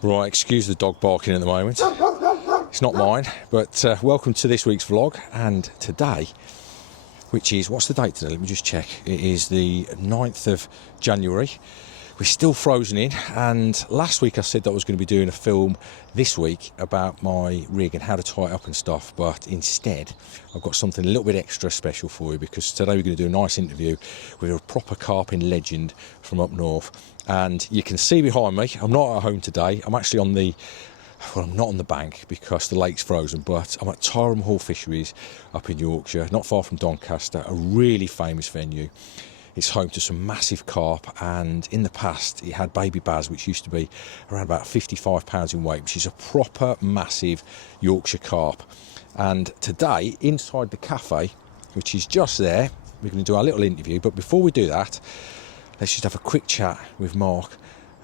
Right, excuse the dog barking at the moment. It's not mine, but welcome to this week's vlog. And today, which is, what's the date today? Let me just check. It is the 9th of January. We're still frozen in, and last week I said that I was going to be doing a film this week about my rig and how to tie it up and stuff, but instead I've got something a little bit extra special for you, because today we're going to do a nice interview with a proper carping legend from up north. And you can see behind me, I'm not at home today. I'm actually on the, well, I'm not on the bank because the lake's frozen, but I'm at Tyram Hall Fisheries up in Yorkshire, not far from Doncaster, a really famous venue. It's home to some massive carp, and in the past it had baby baz, which used to be around about 55 pounds in weight, which is a proper massive Yorkshire carp. And today, inside the cafe, which is just there, we're going to do our little interview. But before we do that, let's just have a quick chat with Mark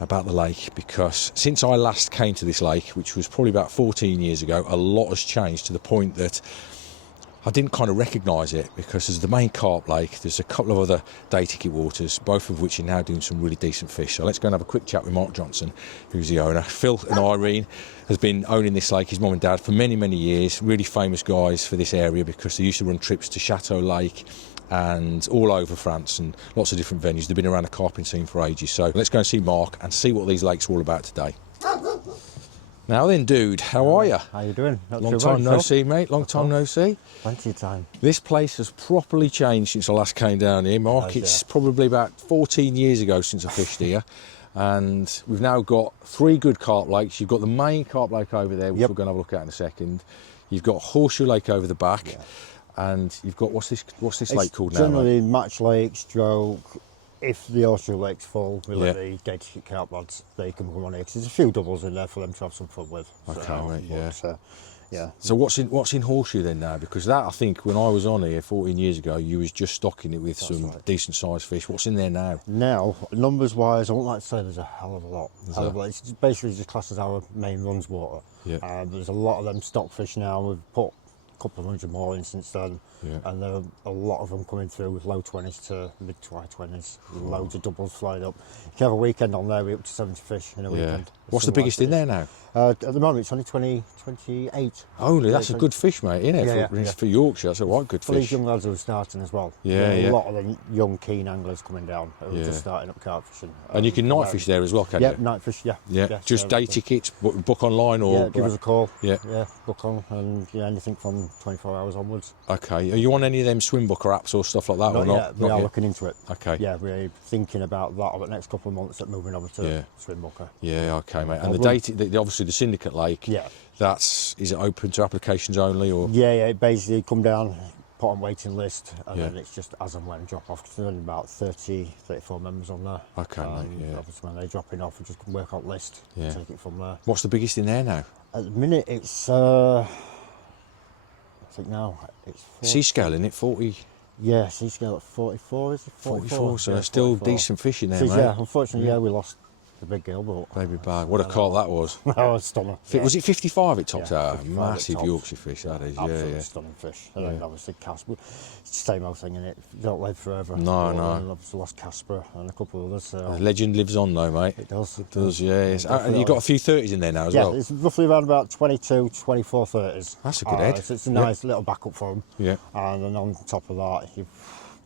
about the lake, because since I last came to this lake, which was probably about 14 years ago, a lot has changed to the point that I didn't kind of recognise it, because there's the main carp lake, there's a couple of other day ticket waters, both of which are now doing some really decent fish. So let's go and have a quick chat with Mark Johnson, who's the owner. Phil and Irene has been owning this lake, his mum and dad, for many, many years. Really famous guys for this area, because they used to run trips to Chateau Lake and all over France and lots of different venues. They've been around the carping scene for ages. So let's go and see Mark and see what these lakes are all about today. Now then, dude, how are you? How you doing? Long time no see, mate. Long time no see. Plenty of time. This place has properly changed since I last came down here, Mark. It's probably about 14 years ago since I fished here. And we've now got 3 good carp lakes. You've got the main carp lake over there, which we're going to have a look at in a second. You've got Horseshoe Lake over the back. And you've got, what's this lake called now? Generally Match Lake, stroke. If the Horseshoe Lake's full, we let the day ticket carp lads, they can come on here, because there's a few doubles in there for them to have some fun with. Okay, so, yeah. So what's in Horseshoe then now? Because that, I think, when I was on here 14 years ago, you was just stocking it with decent sized fish. What's in there now? Now, numbers wise, I wouldn't like to say there's a hell of a lot. It's basically just classed as our main runs water. There's a lot of them stock fish now. We've put couple of hundred more in since then, and there are a lot of them coming through with low 20s to mid to high 20s, loads of doubles flying up. You can have a weekend on there, we're up to 70 fish in a weekend. What's the biggest in there now? At the moment it's only 28. Only? That's a good fish, mate, isn't it? For Yorkshire, that's a right good fish. These young lads who are starting as well. A lot of the young keen anglers coming down who are just starting up carp fishing. And you can night fish there as well, can you? Yeah, night fish, Just day tickets, book online or? Give us a call. Book on, and anything from 24 hours onwards. Okay, are you on any of them swim booker apps or stuff like that or not? We are looking into it. Okay. Yeah, we're thinking about that over the next couple of months, at moving over to swim booker. Yeah, okay, mate. And obviously the Syndicate Lake, is it open to applications only, or? Yeah, basically come down, put on waiting list, and then it's just as and when drop off, because there's only about 34 members on there. Okay, mate, obviously when they're dropping off, we just work out list and take it from there. What's the biggest in there now? At the minute it's I think now it's 40. Sea scale, isn't it? 40? Yeah, sea scale at 44, is it? 44, so there's still decent fish in there, mate. Yeah, unfortunately, we lost the big gill, but... Baby bag. What a carp that was. Oh, it's stunning. Was it 55 it topped out? Massive tops. Yorkshire fish, that is. Absolutely stunning fish. And then obviously Casper. It's the same old thing, innit? You don't live forever. No. And obviously lost Casper and a couple of others. The legend lives on though, mate. It does. It does, and you've got a few 30s in there now as well? Yeah, it's roughly around about 22, 24 30s. That's a good head. So it's a nice little backup for them. Yeah. And then on top of that, you've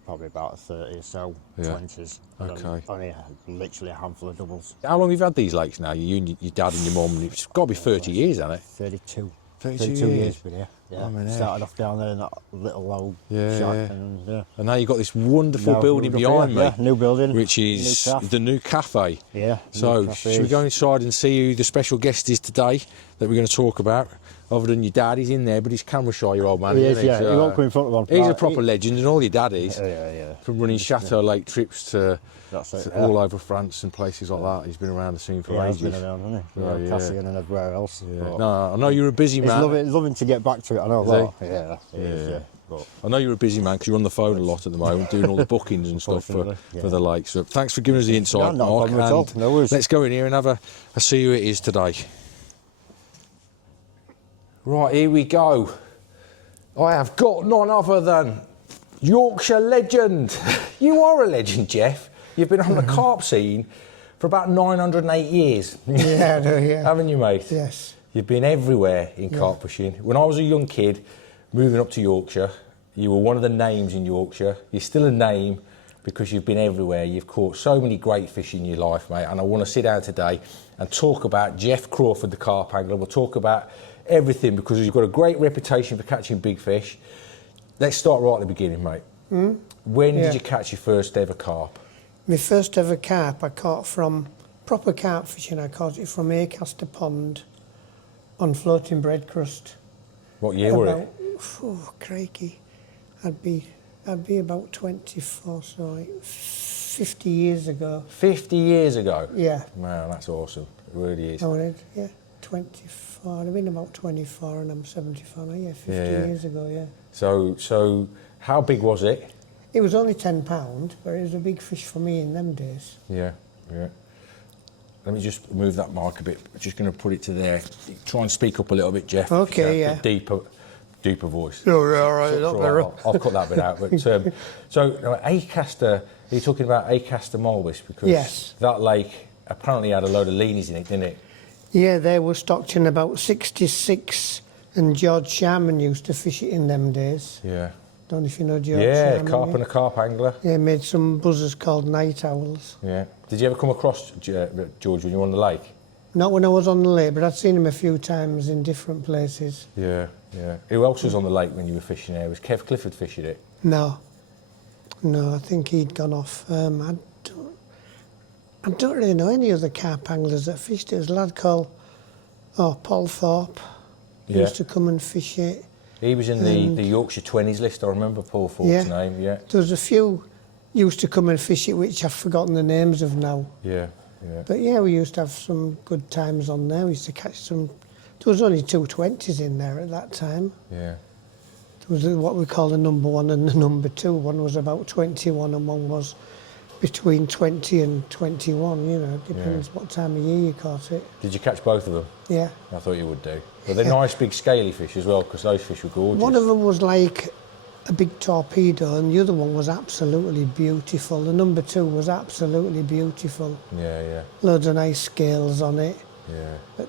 probably about a 30 or so, 20s. Okay. Only literally a handful of doubles. How long have you had these lakes now? You and your dad and your mum? It's got to be 30 years, hasn't it? 32. 32 years been here. Yeah. Started off down there in that little old shack. And now you've got this wonderful building behind me. Yeah, new building. Which is the new cafe. Yeah. So, should we go inside and see who the special guest is today that we're going to talk about? Other than your dad, he's in there, but he's camera shy, your old man. He is, he won't come in front of one. He's a proper legend, and all your dad is. Yeah. From running Chateau Lake trips to all over France and places like that. He's been around the scene for ages. He's been around, hasn't he? Cassien and everywhere else. No, I know you're a busy man. He's loving to get back to it, I know that. He is. But I know you're a busy man because you're on the phone a lot at the moment, doing all the bookings and stuff for the lake. So thanks for giving us the insight, Mark. No worries. Let's go in here and have a see who it is today. Right, here we go. I have got none other than Yorkshire legend. You are a legend, Geoff. You've been on the carp scene for about 908 years. Yeah, no, yeah. Haven't you, mate? Yes. You've been everywhere in carp fishing. When I was a young kid, moving up to Yorkshire, you were one of the names in Yorkshire. You're still a name because you've been everywhere. You've caught so many great fish in your life, mate. And I want to sit down today and talk about Geoff Crawford, the carp angler. We'll talk about everything because you've got a great reputation for catching big fish. Let's start right at the beginning, mate. When did you catch your first ever carp? My first ever carp I caught from proper carp fishing. I caught it from Acaster Pond on floating bread crust. What year were it? Oh, crikey. I'd be about 24, so like 50 years ago. 50 years ago? Yeah. Man, that's awesome. It really is. I wanted, 24. I've been about 24 and I'm 74 now. Yeah, 50 years ago, yeah. So how big was it? It was only £10, but it was a big fish for me in them days. Yeah. Let me just move that mic a bit. I'm just going to put it to there. Try and speak up a little bit, Geoff. Okay, A bit deeper voice. Oh, all right, not better. I'll cut that bit out. But so Acaster, are you talking about Acaster Malbis? Because that lake apparently had a load of leanies in it, didn't it? Yeah, they were stocked in about 66, and George Sharman used to fish it in them days. Yeah. Don't know if you know George Yeah, Sharman. carp and a carp angler. Yeah, made some buzzers called night owls. Yeah. Did you ever come across George when you were on the lake? Not when I was on the lake, but I'd seen him a few times in different places. Yeah. Who else was on the lake when you were fishing there? Was Kev Clifford fishing it? No, I think he'd gone off. I don't really know any other carp anglers that fished it. There was a lad called Paul Thorpe. He used to come and fish it. He was in the Yorkshire 20s list. I remember Paul Thorpe's name. Yeah. There was a few used to come and fish it, which I've forgotten the names of now. Yeah. But yeah, we used to have some good times on there. We used to catch some. There was only 220s in there at that time. Yeah. There was what we call the number one and the number two. One was about 21 and one was between 20 and 21, you know, depends what time of year you caught it. Did you catch both of them? Yeah. I thought you would do. But they're nice big scaly fish as well, because those fish were gorgeous. One of them was like a big torpedo and the other one was absolutely beautiful. The number two was absolutely beautiful. Yeah. Loads of nice scales on it. Yeah. But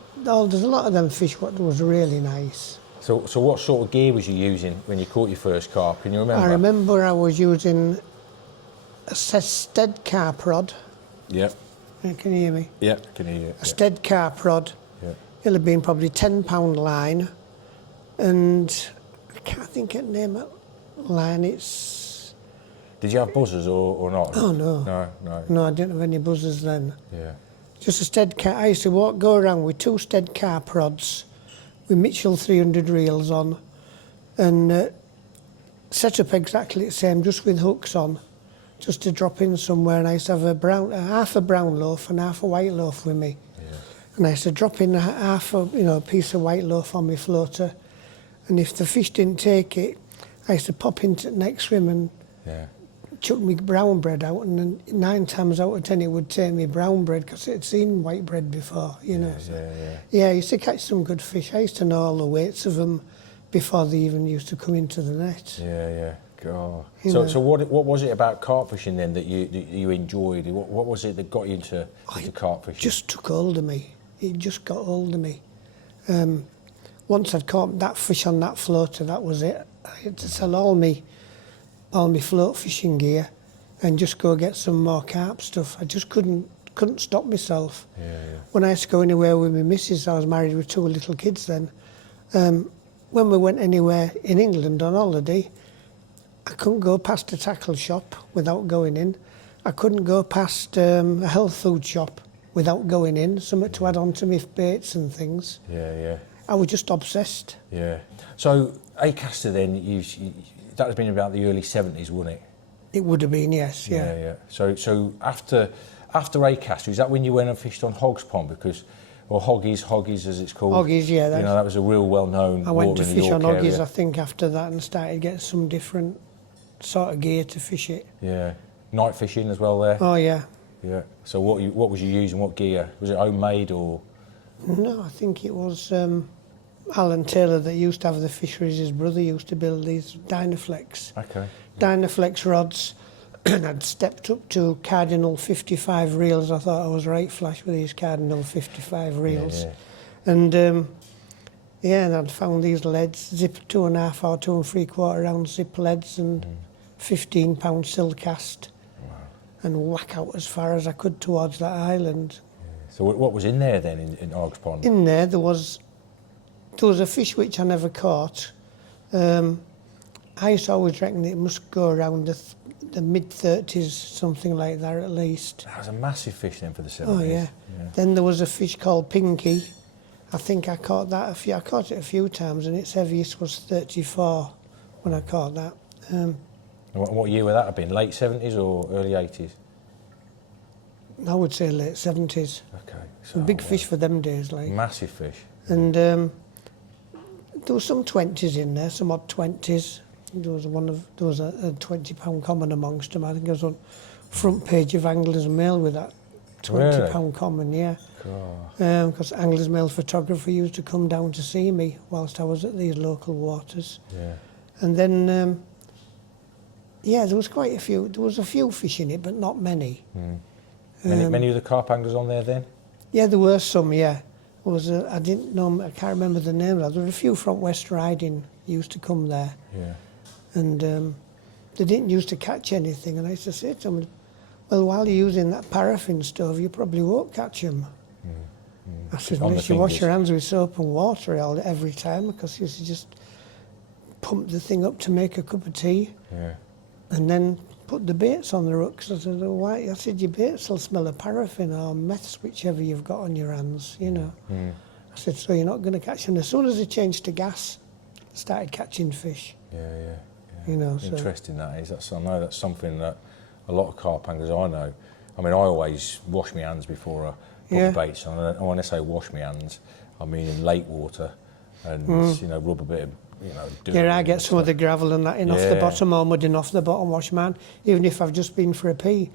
there's a lot of them fish what was really nice. So what sort of gear was you using when you caught your first carp? Can you remember? I remember I was using a Stead carp rod. Yep. Can you hear me? Yep, I can hear you. A Stead carp rod. Yep. It'll have been probably £10 line, and I can't think of the name of line. It's. Did you have buzzers or not? Oh no. No, I didn't have any buzzers then. Yeah. Just a Stead carp. I used to go around with 2 Stead carp rods, with Mitchell 300 reels on, and set up exactly the same, just with hooks on. Just to drop in somewhere, and I used to have half a brown loaf and half a white loaf with me. Yeah. And I used to drop in half a piece of white loaf on my floater, and if the fish didn't take it, I used to pop into the next swim and chuck me brown bread out, and then 9 times out of 10 it would take me brown bread because it had seen white bread before, you know. Yeah, I used to catch some good fish. I used to know all the weights of them before they even used to come into the net. Yeah. God. So what was it about carp fishing then that you enjoyed? What was it that got you into carp fishing? It just took hold of me. It just got hold of me. Once I'd caught that fish on that floater, that was it. I had to sell all my float fishing gear and just go get some more carp stuff. I just couldn't stop myself. Yeah. When I used to go anywhere with my missus, I was married with 2 little kids then. When we went anywhere in England on holiday, I couldn't go past a tackle shop without going in. I couldn't go past a health food shop without going in, something to add on to my baits and things. Yeah. I was just obsessed. Yeah. So Acaster then, that has been about the early 70s, wasn't it? It would have been, yes, yeah. So after Acaster, is that when you went and fished on Hoggs Pond? Or Hoggies as it's called? Hoggies, yeah. That was a real well-known I went to water in the fish York on Hoggies, area. I think, after that, and started getting some different sort of gear to fish it. Yeah. Night fishing as well there? Oh, yeah. Yeah. So what was you using? What gear? Was it homemade or? No, I think it was Alan Taylor that used to have the fisheries. His brother used to build these Dynaflex. Okay. Dynaflex rods and I'd stepped up to Cardinal 55 reels. I thought I was right flash with these Cardinal 55 reels. And and I'd found these leads, zip 2.5 or 2 3/4 ounce zip leads, and 15-pound sill cast, and whack out as far as I could towards that island. So what was in there then in Hoggs Pond? In there was a fish which I never caught. I used to always reckon it must go around the mid-30s, something like that at least. That was a massive fish then for the 70s. Oh yeah. Then there was a fish called Pinky. I think I caught that I caught it a few times, and its heaviest was 34 when I caught that. What year would that have been? Late 70s or early 80s? I would say late 70s. Okay. So a big fish for them days, like. Massive fish. And there was some 20s in there, some odd 20s. There was a 20-pound common amongst them. I think I was on front page of Anglers Mail with that 20-pound common, yeah. Because Anglers Mail photographer used to come down to see me whilst I was at these local waters. Yeah. And then, there was quite a few. There was a few fish in it, but not many. Many of the carp anglers on there then? Yeah, there were some, yeah. I didn't know, I can't remember the name. There were a few from West Riding used to come there. Yeah. And they didn't used to catch anything. And I used to say to them, well, while you're using that paraffin stove, you probably won't catch them. I said, unless you wash your hands with soap and water every time, because you should just pump the thing up to make a cup of tea. Yeah. And then put the baits on the hooks. I said, oh, why? I said, your baits will smell of paraffin or meths, whichever you've got on your hands, you know. I said, so you're not going to catch them. As soon as they changed to gas, I started catching fish. Yeah. You know, interesting that is. I know that's something that a lot of carp anglers I know. I mean, I always wash my hands before I put the baits on. And when I say wash my hands, I mean in lake water, and rub a bit of I get some of the gravel and that in off the bottom, or mudding off the bottom, wash my hand. Even if I've just been for a pee,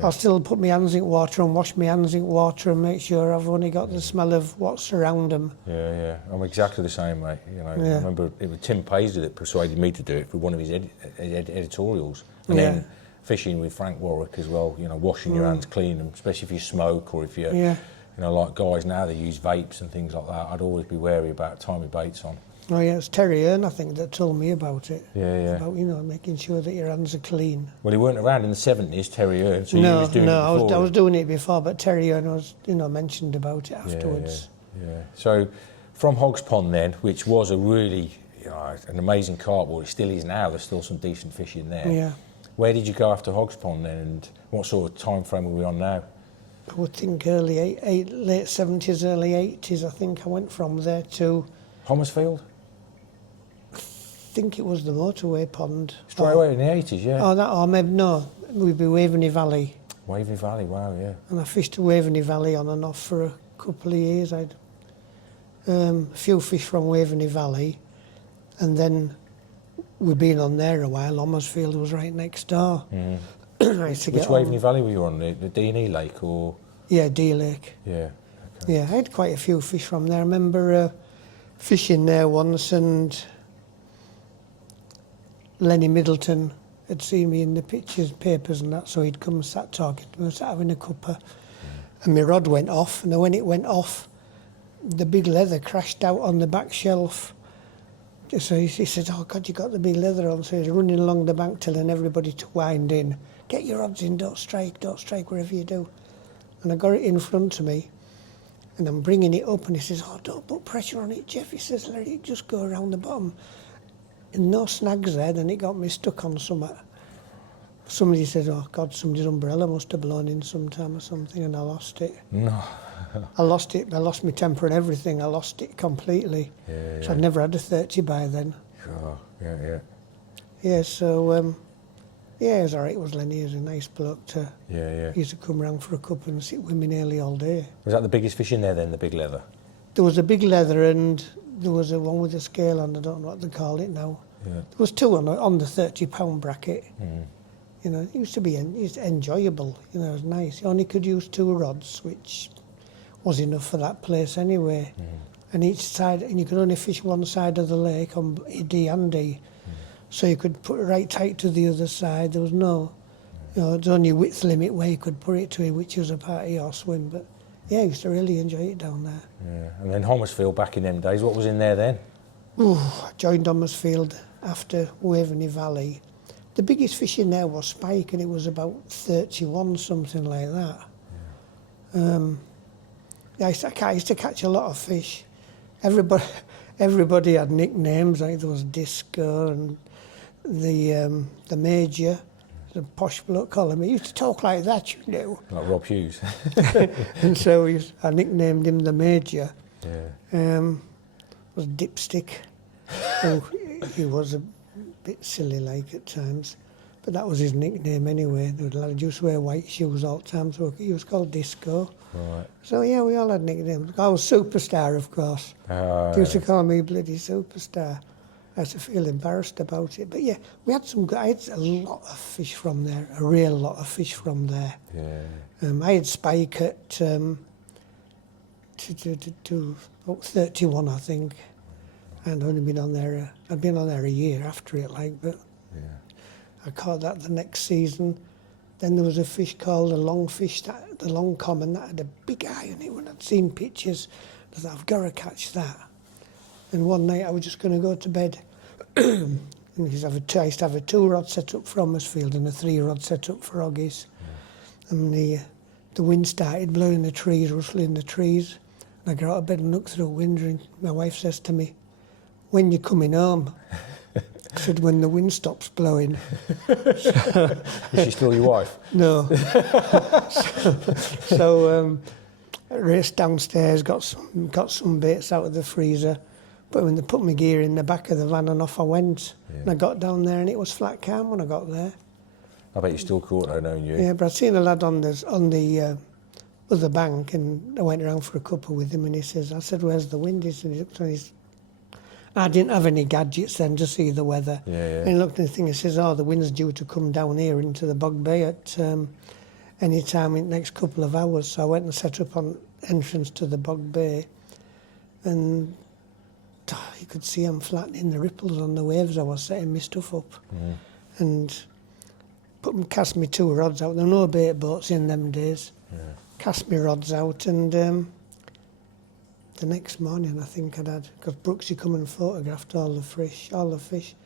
I'll still put my hands in water and wash my hands in water and make sure I've only got the smell of what's around them. Yeah. I'm exactly the same, mate. I remember it was Tim Paisley that persuaded me to do it for one of his editorials. And then fishing with Frank Warwick as well, washing your hands clean, especially if you smoke or if you, like guys now, they use vapes and things like that. I'd always be wary about tying my baits on. Oh yeah, it's Terry Hearn, I think, that told me about it. Yeah. About, making sure that your hands are clean. Well, he weren't around in the 70s, Terry Hearn, so he was doing it before. I was doing it before, but Terry Hearn was, mentioned about it afterwards. Yeah. So, from Hoggs Pond then, which was a really, an amazing carp, well, it still is now, there's still some decent fish in there. Yeah. Where did you go after Hoggs Pond then, and what sort of time frame are we on now? I would think late 70s, early 80s, I think I went from there to... Hommersfield? I think it was the Motorway Pond. Straight away in the 80s, yeah? Or maybe, no, it would be Waveney Valley. Waveney Valley, wow, yeah. And I fished Waveney Valley on and off for a couple of years. I'd a few fish from Waveney Valley, and then we'd been on there a while. Hommersfield was right next door. I used to Which Waveney Valley were you on, the D&E Lake or...? Yeah, D Lake. Yeah, okay. Yeah, I had quite a few fish from there. I remember fishing there once, and Lenny Middleton had seen me in the pictures, papers and that, so he'd come and sat talking to me. I was having a cuppa, and my rod went off, and when it went off, the big leather crashed out on the back shelf. So he said, oh God, you got the big leather on. So he's running along the bank telling everybody to wind in. Get your rods in, don't strike wherever you do. And I got it in front of me, and I'm bringing it up, and he says, oh, don't put pressure on it, Geoff. He says, let it just go around the bottom. And no snags there, then it got me stuck on something. Somebody said, oh God, somebody's umbrella must have blown in sometime or something, and I lost it. No. I lost it. I lost my temper and everything. I lost it completely. Yeah. So I'd never had a 30 by then. Oh, yeah. Yeah, so, it was all right. It was Lenny. He was a nice bloke. Yeah. He used to come round for a cup and sit with me nearly all day. Was that the biggest fish in there then, the big leather? There was a big leather, and there was a one with a scale on. I don't know what they call it now. Yeah. There was two on the 30-pound bracket. It used to be enjoyable. It was nice. You only could use 2 rods, which was enough for that place anyway. And each side, and you could only fish one side of the lake on D and D. So you could put it right tight to the other side. There was no You know, it's only width limit where you could put it to, which was a part of your swim. But yeah, I used to really enjoy it down there. Yeah. And then Hommersfield back in them days, what was in there then? Ooh, I joined Hommersfield after Waveney Valley. The biggest fish in there was spike, and it was about 31, something like that. Yeah. I used to catch a lot of fish. Everybody had nicknames, like there was Disco and the Major, the posh bloke called him. He used to talk like that, you know. Like Rob Hughes. And so I nicknamed him the Major. Yeah. Was Dipstick. Oh, he was a bit silly like at times, but that was his nickname anyway. There was a lad who used to wear white shoes all the time, so he was called Disco. Right. So yeah, we all had nicknames. I was Superstar, of course. They used to call me bloody Superstar. I used to feel embarrassed about it, but yeah, we had some good. I had a lot of fish from there, a real lot of fish from there. Yeah. I had spike at to about 31, I think. I'd only been on there. I'd been on there a year after it, like, but Yeah. I caught that the next season. Then there was a fish called a longfish, the long common, that had a big eye on it. When I'd seen pictures, I thought, I've got to catch that. And one night I was just going to go to bed. And I used to have a 2-rod set up for Hommersfield and a 3-rod set up for Hoggies. Yeah. And the wind started blowing the trees, rustling the trees. And I got out of bed and looked through the window, and my wife says to me, "When you coming home?" I said, "When the wind stops blowing." Is she still your wife? No. So I raced downstairs, got some bits out of the freezer, put my gear in the back of the van, and off I went. Yeah. And I got down there, and it was flat calm when I got there. I bet you still caught though, knowing you. Yeah, but I'd seen a lad on the other bank, and I went around for a cuppa with him, and I said, "Where's the wind?" And he looked, and I didn't have any gadgets then to see the weather. Yeah, yeah. And he looked at the thing and says, "Oh, the wind's due to come down here into the Bog Bay at any time in the next couple of hours." So I went and set up on entrance to the Bog Bay, and you could see them flattening the ripples on the waves. I was setting my stuff up. Mm. And cast my 2 rods out. There were no bait boats in them days. Yeah. Cast my rods out, and the next morning I think because Brooksy come and photographed all the fish. I think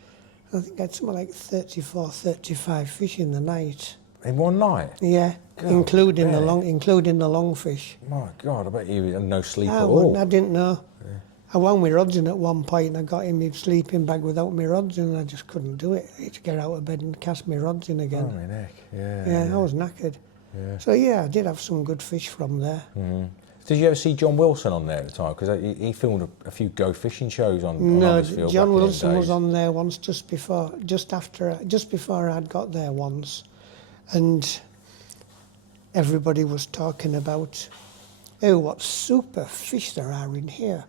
I had something like 34, 35 fish in the night. In one night? Yeah, God, including the longfish. My God, I bet you had no sleep at all. I didn't know. Yeah. I wound my rods in at one point, and I got in my sleeping bag without my rods in, and I just couldn't do it. I had to get out of bed and cast my rods in again. Oh, my neck. Yeah. Yeah, I was knackered. Yeah. So yeah, I did have some good fish from there. Mm. Did you ever see John Wilson on there at the time? Because he filmed a few go fishing shows on Hommersfield. No, John Wilson was on there once, just before I'd got there once, and everybody was talking about, "Oh, what super fish there are in here."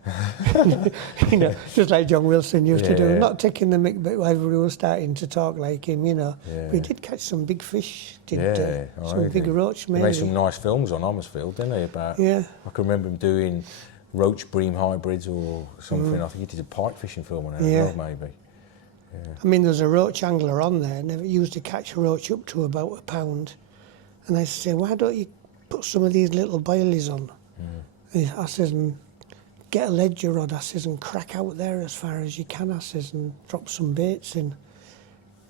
You know, just like John Wilson used to do. Yeah. Not taking the mick, but everybody was starting to talk like him, you know. Yeah. But he did catch some big fish, some big roach, maybe. He made some nice films on Hommersfield, didn't he? About, I can remember him doing roach bream hybrids or something. I think he did a pike fishing film on it as well, maybe. Yeah. I mean, there's a roach angler on there, and he used to catch a roach up to about £1. And I said, "Why don't you put some of these little boilies on?" I says, "And get a ledger rod," I says, "and crack out there as far as you can," I says, "and drop some baits in."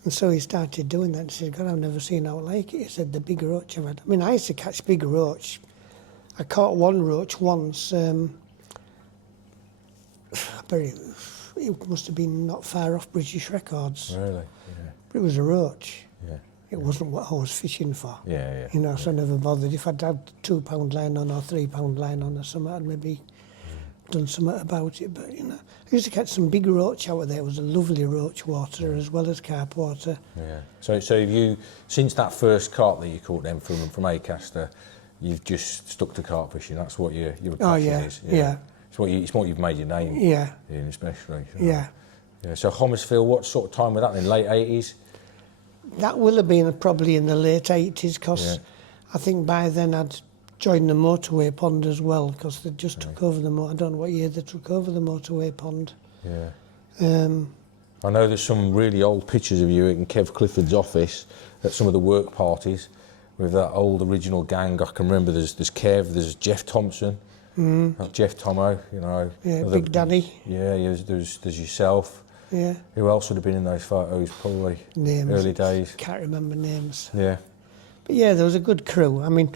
And so he started doing that, and he said, "God, I've never seen out like it." He said, "The big roach I've had." I mean, I used to catch big roach. I caught one roach once. It must have been not far off British records. Really? Yeah. But it was a roach. Yeah. It wasn't what I was fishing for. Yeah. You know, so I never bothered. If I'd had £2 line on or £3 line on or something, I'd maybe done something about it. But, you know, I used to catch some big roach out there. It was a lovely roach water as well as carp water. Yeah. So have you, since that first carp that you caught then from Acaster, you've just stuck to carp fishing? That's what your passion is? Yeah. It's what you've made your name in, especially. So. Yeah. So Hommersfield, what sort of time was that in? Late 80s? That will have been probably in the late 80s, because I think by then I'd joined the Motorway Pond as well, because they just took over I don't know what year they took over the Motorway Pond. Yeah. I know there's some really old pictures of you in Kev Clifford's office, at some of the work parties with that old original gang. I can remember there's Kev, there's Jeff Thompson, Jeff Tomo, you know. Yeah, Big Danny. Yeah, there's yourself. Yeah. Who else would have been in those photos? Probably names. Early days. Can't remember names. Yeah. But yeah, there was a good crew. I mean,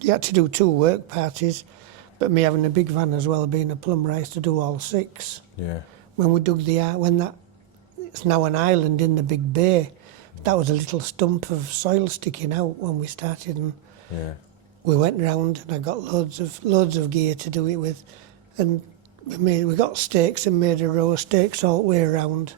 you had to do 2 work parties, but me having a big van as well, being a plumber, I used to do all 6. Yeah. When we dug it's now an island in the big bay, that was a little stump of soil sticking out when we started, and we went round and I got loads of gear to do it with, and we got stakes and made a row of stakes all the way around.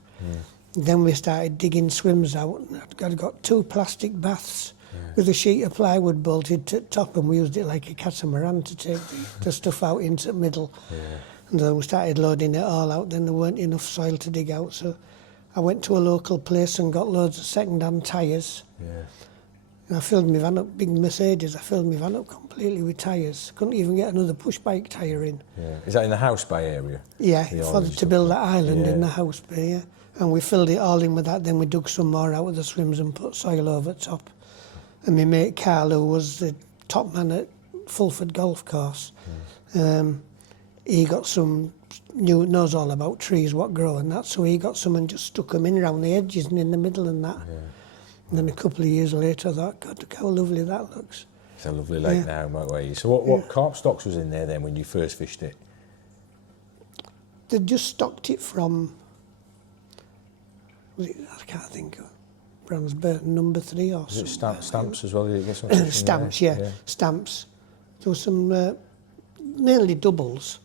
Then we started digging swims out, and I'd got 2 plastic baths with a sheet of plywood bolted to the top, and we used it like a catamaran to take the stuff out into the middle. And then we started loading it all out. Then there weren't enough soil to dig out, so I went to a local place and got loads of second-hand tyres. And I filled my van up, big Mercedes, I filled my van up completely with tyres. Couldn't even get another push bike tyre in. Is that in the House Bay area? Yeah, to build that island in the House Bay, yeah. And we filled it all in with that, then we dug some more out of the swims and put soil over the top. And my mate Carl, who was the top man at Fulford Golf Course, he got some, knows all about trees, what grow and that, so he got some and just stuck them in around the edges and in the middle and that. And then a couple of years later I thought, God, look how lovely that looks. It's a lovely lake now, Motorway. So what carp stocks was in there then when you first fished it? They just stocked it from, I can't think of, Bransburton number 3 or something. Is it stamps as well? Did you get some stamps, yeah, stamps. There was some mainly doubles.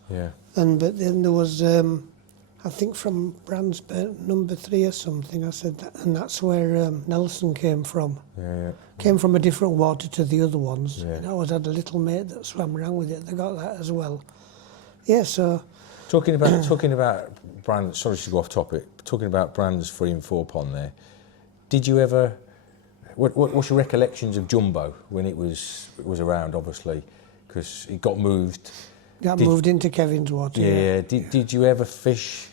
But then there was, I think from Bransburton number 3 or something. I said that, and that's where Nelson came from. Came from a different water to the other ones. And I always had a little mate that swam around with it. They got that as well. Yeah, so. Talking about Brands. Sorry to go off topic. Talking about Brands 3 and 4 pond there. Did you ever? What's your recollections of Jumbo when it was around? Obviously, because it got moved. Moved into Kevin's water. Yeah. Did you ever fish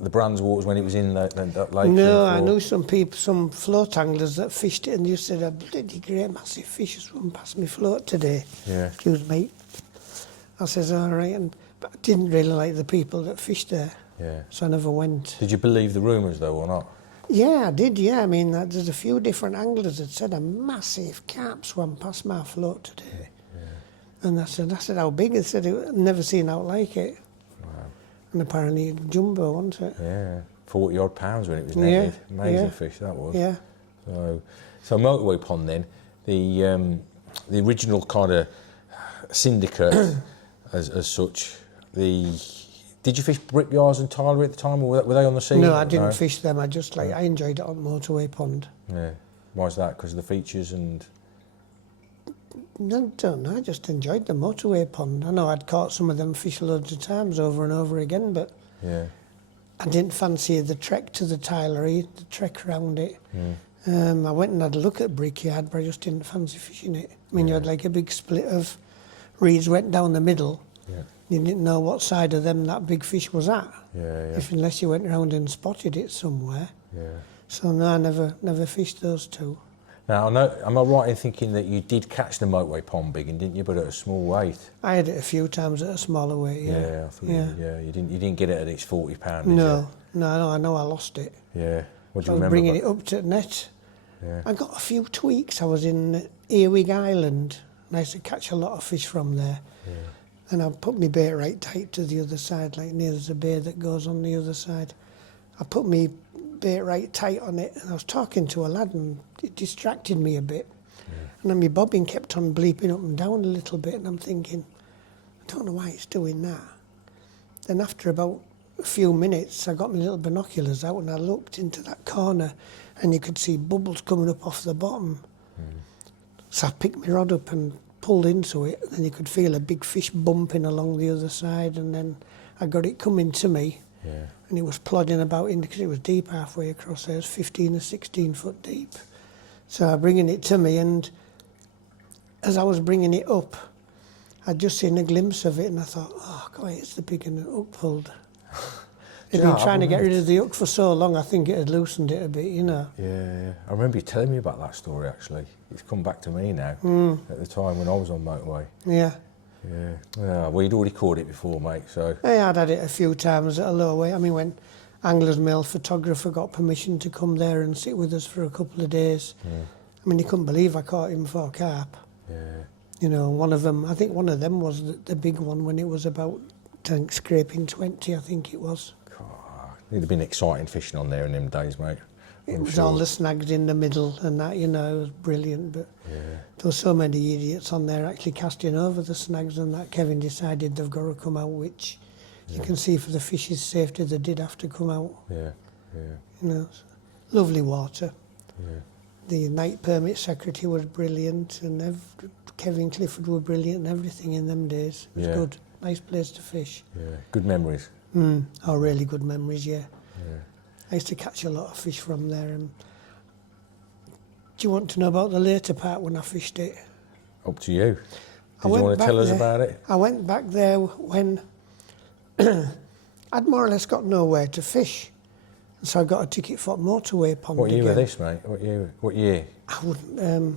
the Brands waters when it was in that lake? No, I knew some people, some float anglers that fished it, and you said a bloody great massive fish has run past my float today. Excuse me. I says all right, but I didn't really like the people that fished there. So I never went. Did you believe the rumours though, or not? Yeah, I did, yeah. I mean, there's a few different anglers that said a massive carp swam past my float today. And I said, how big? They said, I've never seen out like it. Wow. And apparently Jumbo, wasn't it? Yeah, 40 odd pounds when it was netted. Amazing fish that was. Yeah. So Motorway Pond then, the original kind of syndicate as such, did you fish Brickyards and Tyler at the time, or were they on the sea? No, I didn't fish them. I just I enjoyed it on Motorway Pond. Yeah. Why is that? Because of the features and. I don't know. I just enjoyed the Motorway Pond. I know I'd caught some of them fish loads of times over and over again, but I didn't fancy the trek to the Tylery, the trek around it. I went and had a look at Brickyard, but I just didn't fancy fishing it. I mean, you had like a big split of reeds went down the middle. You didn't know what side of them that big fish was at. Unless you went round and spotted it somewhere. So no, I never fished those two. Now, am I right in thinking that you did catch the Motorway Pond big, and didn't you? But at a small weight. I had it a few times at a smaller weight. Yeah, I thought you didn't get it at its 40 pound. No, I know I lost it. Yeah. What do you remember? I was bringing it up to net. I got a few tweaks. I was in Earwig Island, and I used to catch a lot of fish from there. And I put my bait right tight to the other side, like near there's a bay that goes on the other side. I put my bait right tight on it, and I was talking to a lad, and it distracted me a bit. And then my bobbin kept on bleeping up and down a little bit, and I'm thinking, I don't know why it's doing that. Then after about a few minutes, I got my little binoculars out, and I looked into that corner, and you could see bubbles coming up off the bottom. So I picked my rod up and pulled into it, and you could feel a big fish bumping along the other side, and then I got it coming to me, and it was plodding about in, because it was deep halfway across there, it was 15 or 16 foot deep. So I bringing it to me, and as I was bringing it up, I'd just seen a glimpse of it, and I thought, oh God, it's the big one that uppulled. They've been trying to get rid of the hook for so long, I think it had loosened it a bit, you know. Yeah. I remember you telling me about that story, actually. It's come back to me now, at the time when I was on motorway. Yeah. Yeah, well, you'd already caught it before, mate, so... I'd had it a few times at a low weight. I mean, when Angler's Mill photographer got permission to come there and sit with us for a couple of days, I mean, he couldn't believe I caught him for carp. Yeah. You know, one of them, I think one of them was the big one when it was about scraping 20, I think it was. God, it'd have been exciting fishing on there in them days, mate. It was all the snags in the middle and that, you know, it was brilliant, but there were so many idiots on there actually casting over the snags and that. Kevin decided they've got to come out, which you can see for the fish's safety they did have to come out. Yeah. You know, lovely water. Yeah. The night permit secretary was brilliant and Kevin Clifford were brilliant and everything in them days. It was good. Nice place to fish. Yeah, good memories. Oh, really good memories, yeah. I used to catch a lot of fish from there. And do you want to know about the later part when I fished it? Up to you. Did you want to tell us about it? I went back there when I'd more or less got nowhere to fish. And so I got a ticket for Motorway Pond. What year again. was this, mate? What year? I wouldn't... it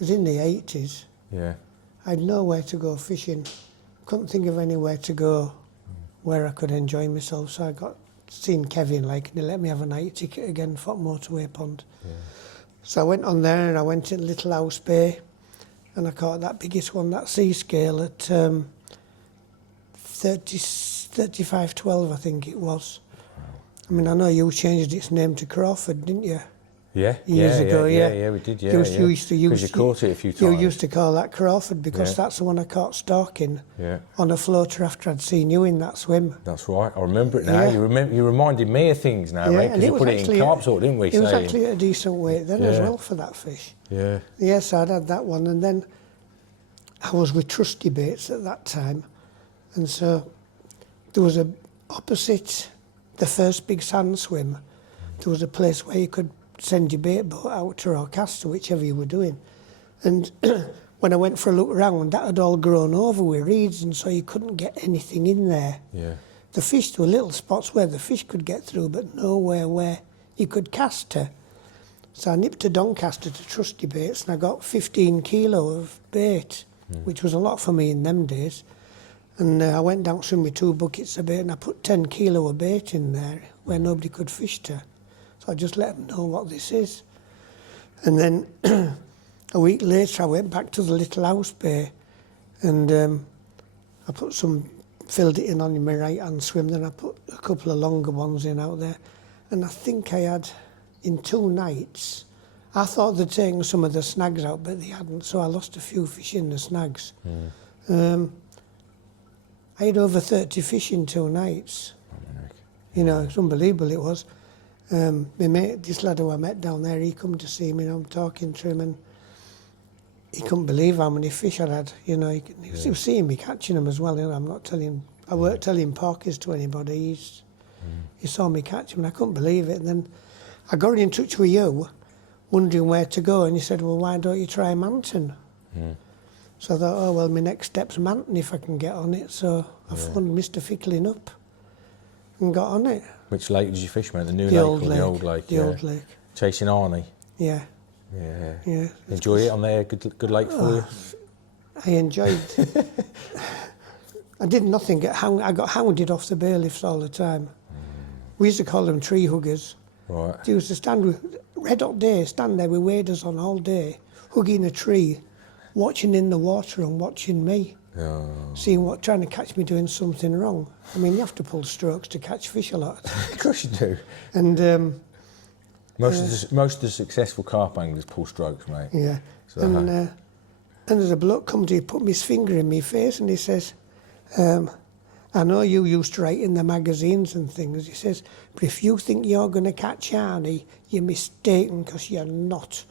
was in the 80s. Yeah. I had nowhere to go fishing. Couldn't think of anywhere to go where I could enjoy myself. So I got seen Kevin, like, and he let me have a night ticket again for Motorway Pond. Yeah. So I went on there and I went in Little House Bay and I caught that biggest one, that sea scale at 35.12, I think it was. I mean, I know you changed its name to Crawford, didn't you? Yeah, years ago, yeah, we did, you used to because you caught it a few times. You used to call that Crawford because that's the one I caught stalking on a floater after I'd seen you in that swim. That's right, I remember it now. Yeah. You reminded me of things now, mate, because you put it in carp sort, didn't we? It was actually at a decent weight then as well for that fish. Yeah. Yes, I'd had that one, and then I was with Trusty Baits at that time, and so there was opposite the first big sand swim, there was a place where you could send your bait boat out to Acaster, whichever you were doing. And when I went for a look around, that had all grown over with reeds, and so you couldn't get anything in there. Yeah. The fish, there were little spots where the fish could get through, but nowhere where you could cast her. So I nipped a Doncaster to Trusty Baits, and I got 15 kilo of bait, which was a lot for me in them days. And I went down to my 2 buckets of bait, and I put 10 kilo of bait in there where nobody could fish to. I just let them know what this is. And then a week later I went back to the Little House Bay and I filled it in on my right hand swim, then I put a couple of longer ones in out there. And I think I had, in 2 nights, I thought they'd taken some of the snags out, but they hadn't, so I lost a few fish in the snags. I had over 30 fish in 2 nights. You know, it's unbelievable it was. My mate, this lad who I met down there, he come to see me and I'm talking to him and he couldn't believe how many fish I'd had. You know, he was seeing me catching them as well. You know, I'm not telling, I weren't telling porkies to anybody. He saw me catch them and I couldn't believe it. And then I got in touch with you, wondering where to go, and he said, well, why don't you try Manton? So I thought, oh, well, my next step's Manton if I can get on it. So I phoned Mr. Fickling up and got on it. Which lake did you fish, mate? The new lake or the old lake? The old lake. Chasing Arnie? Yeah. Yeah. Enjoy it on there? Good lake for you? I enjoyed I did nothing. I got hounded off the bailiffs all the time. We used to call them tree huggers. Right. They used to stand with red hot day, stand there with waders on all day, hugging a tree, watching in the water and watching me. Seeing trying to catch me doing something wrong. I mean, you have to pull strokes to catch fish a lot. Of course you do. And most of the successful carp anglers pull strokes, mate. Yeah. So, and there's a bloke come to me, put his finger in my face, and he says, "I know you used to write in the magazines and things." He says, "But if you think you're going to catch Arnie, you're mistaken, because you're not."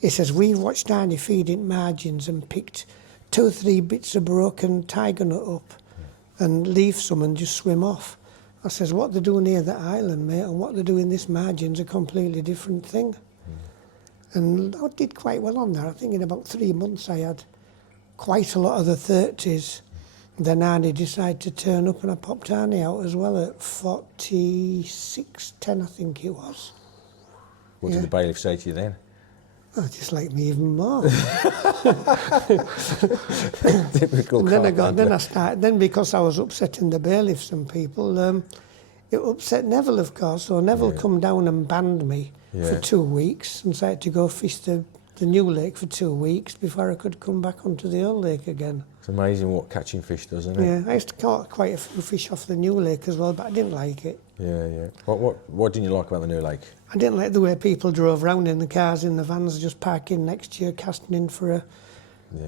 He says, "We've watched Arnie feed in margins and picked 2 or 3 bits of broken tiger nut up and leave some and just swim off." I says, "What they're doing near the island, mate, and what they're doing this margin's a completely different thing." And I did quite well on there. I think in about 3 months I had quite a lot of the 30s. Then Arnie decided to turn up and I popped Arnie out as well at 46.10, I think it was. What did the bailiff say to you then? Oh, just like me even more. Typical Then because I was upsetting the bailiffs and people, it upset Neville, of course. So Neville come down and banned me for 2 weeks, and so I had to go fish the new lake for 2 weeks before I could come back onto the old lake again. It's amazing what catching fish does, isn't it? Yeah, I used to caught quite a few fish off the new lake as well, but I didn't like it. Yeah. What didn't you like about the new lake? I didn't like the way people drove around in the cars, in the vans, just parking next to you, casting in for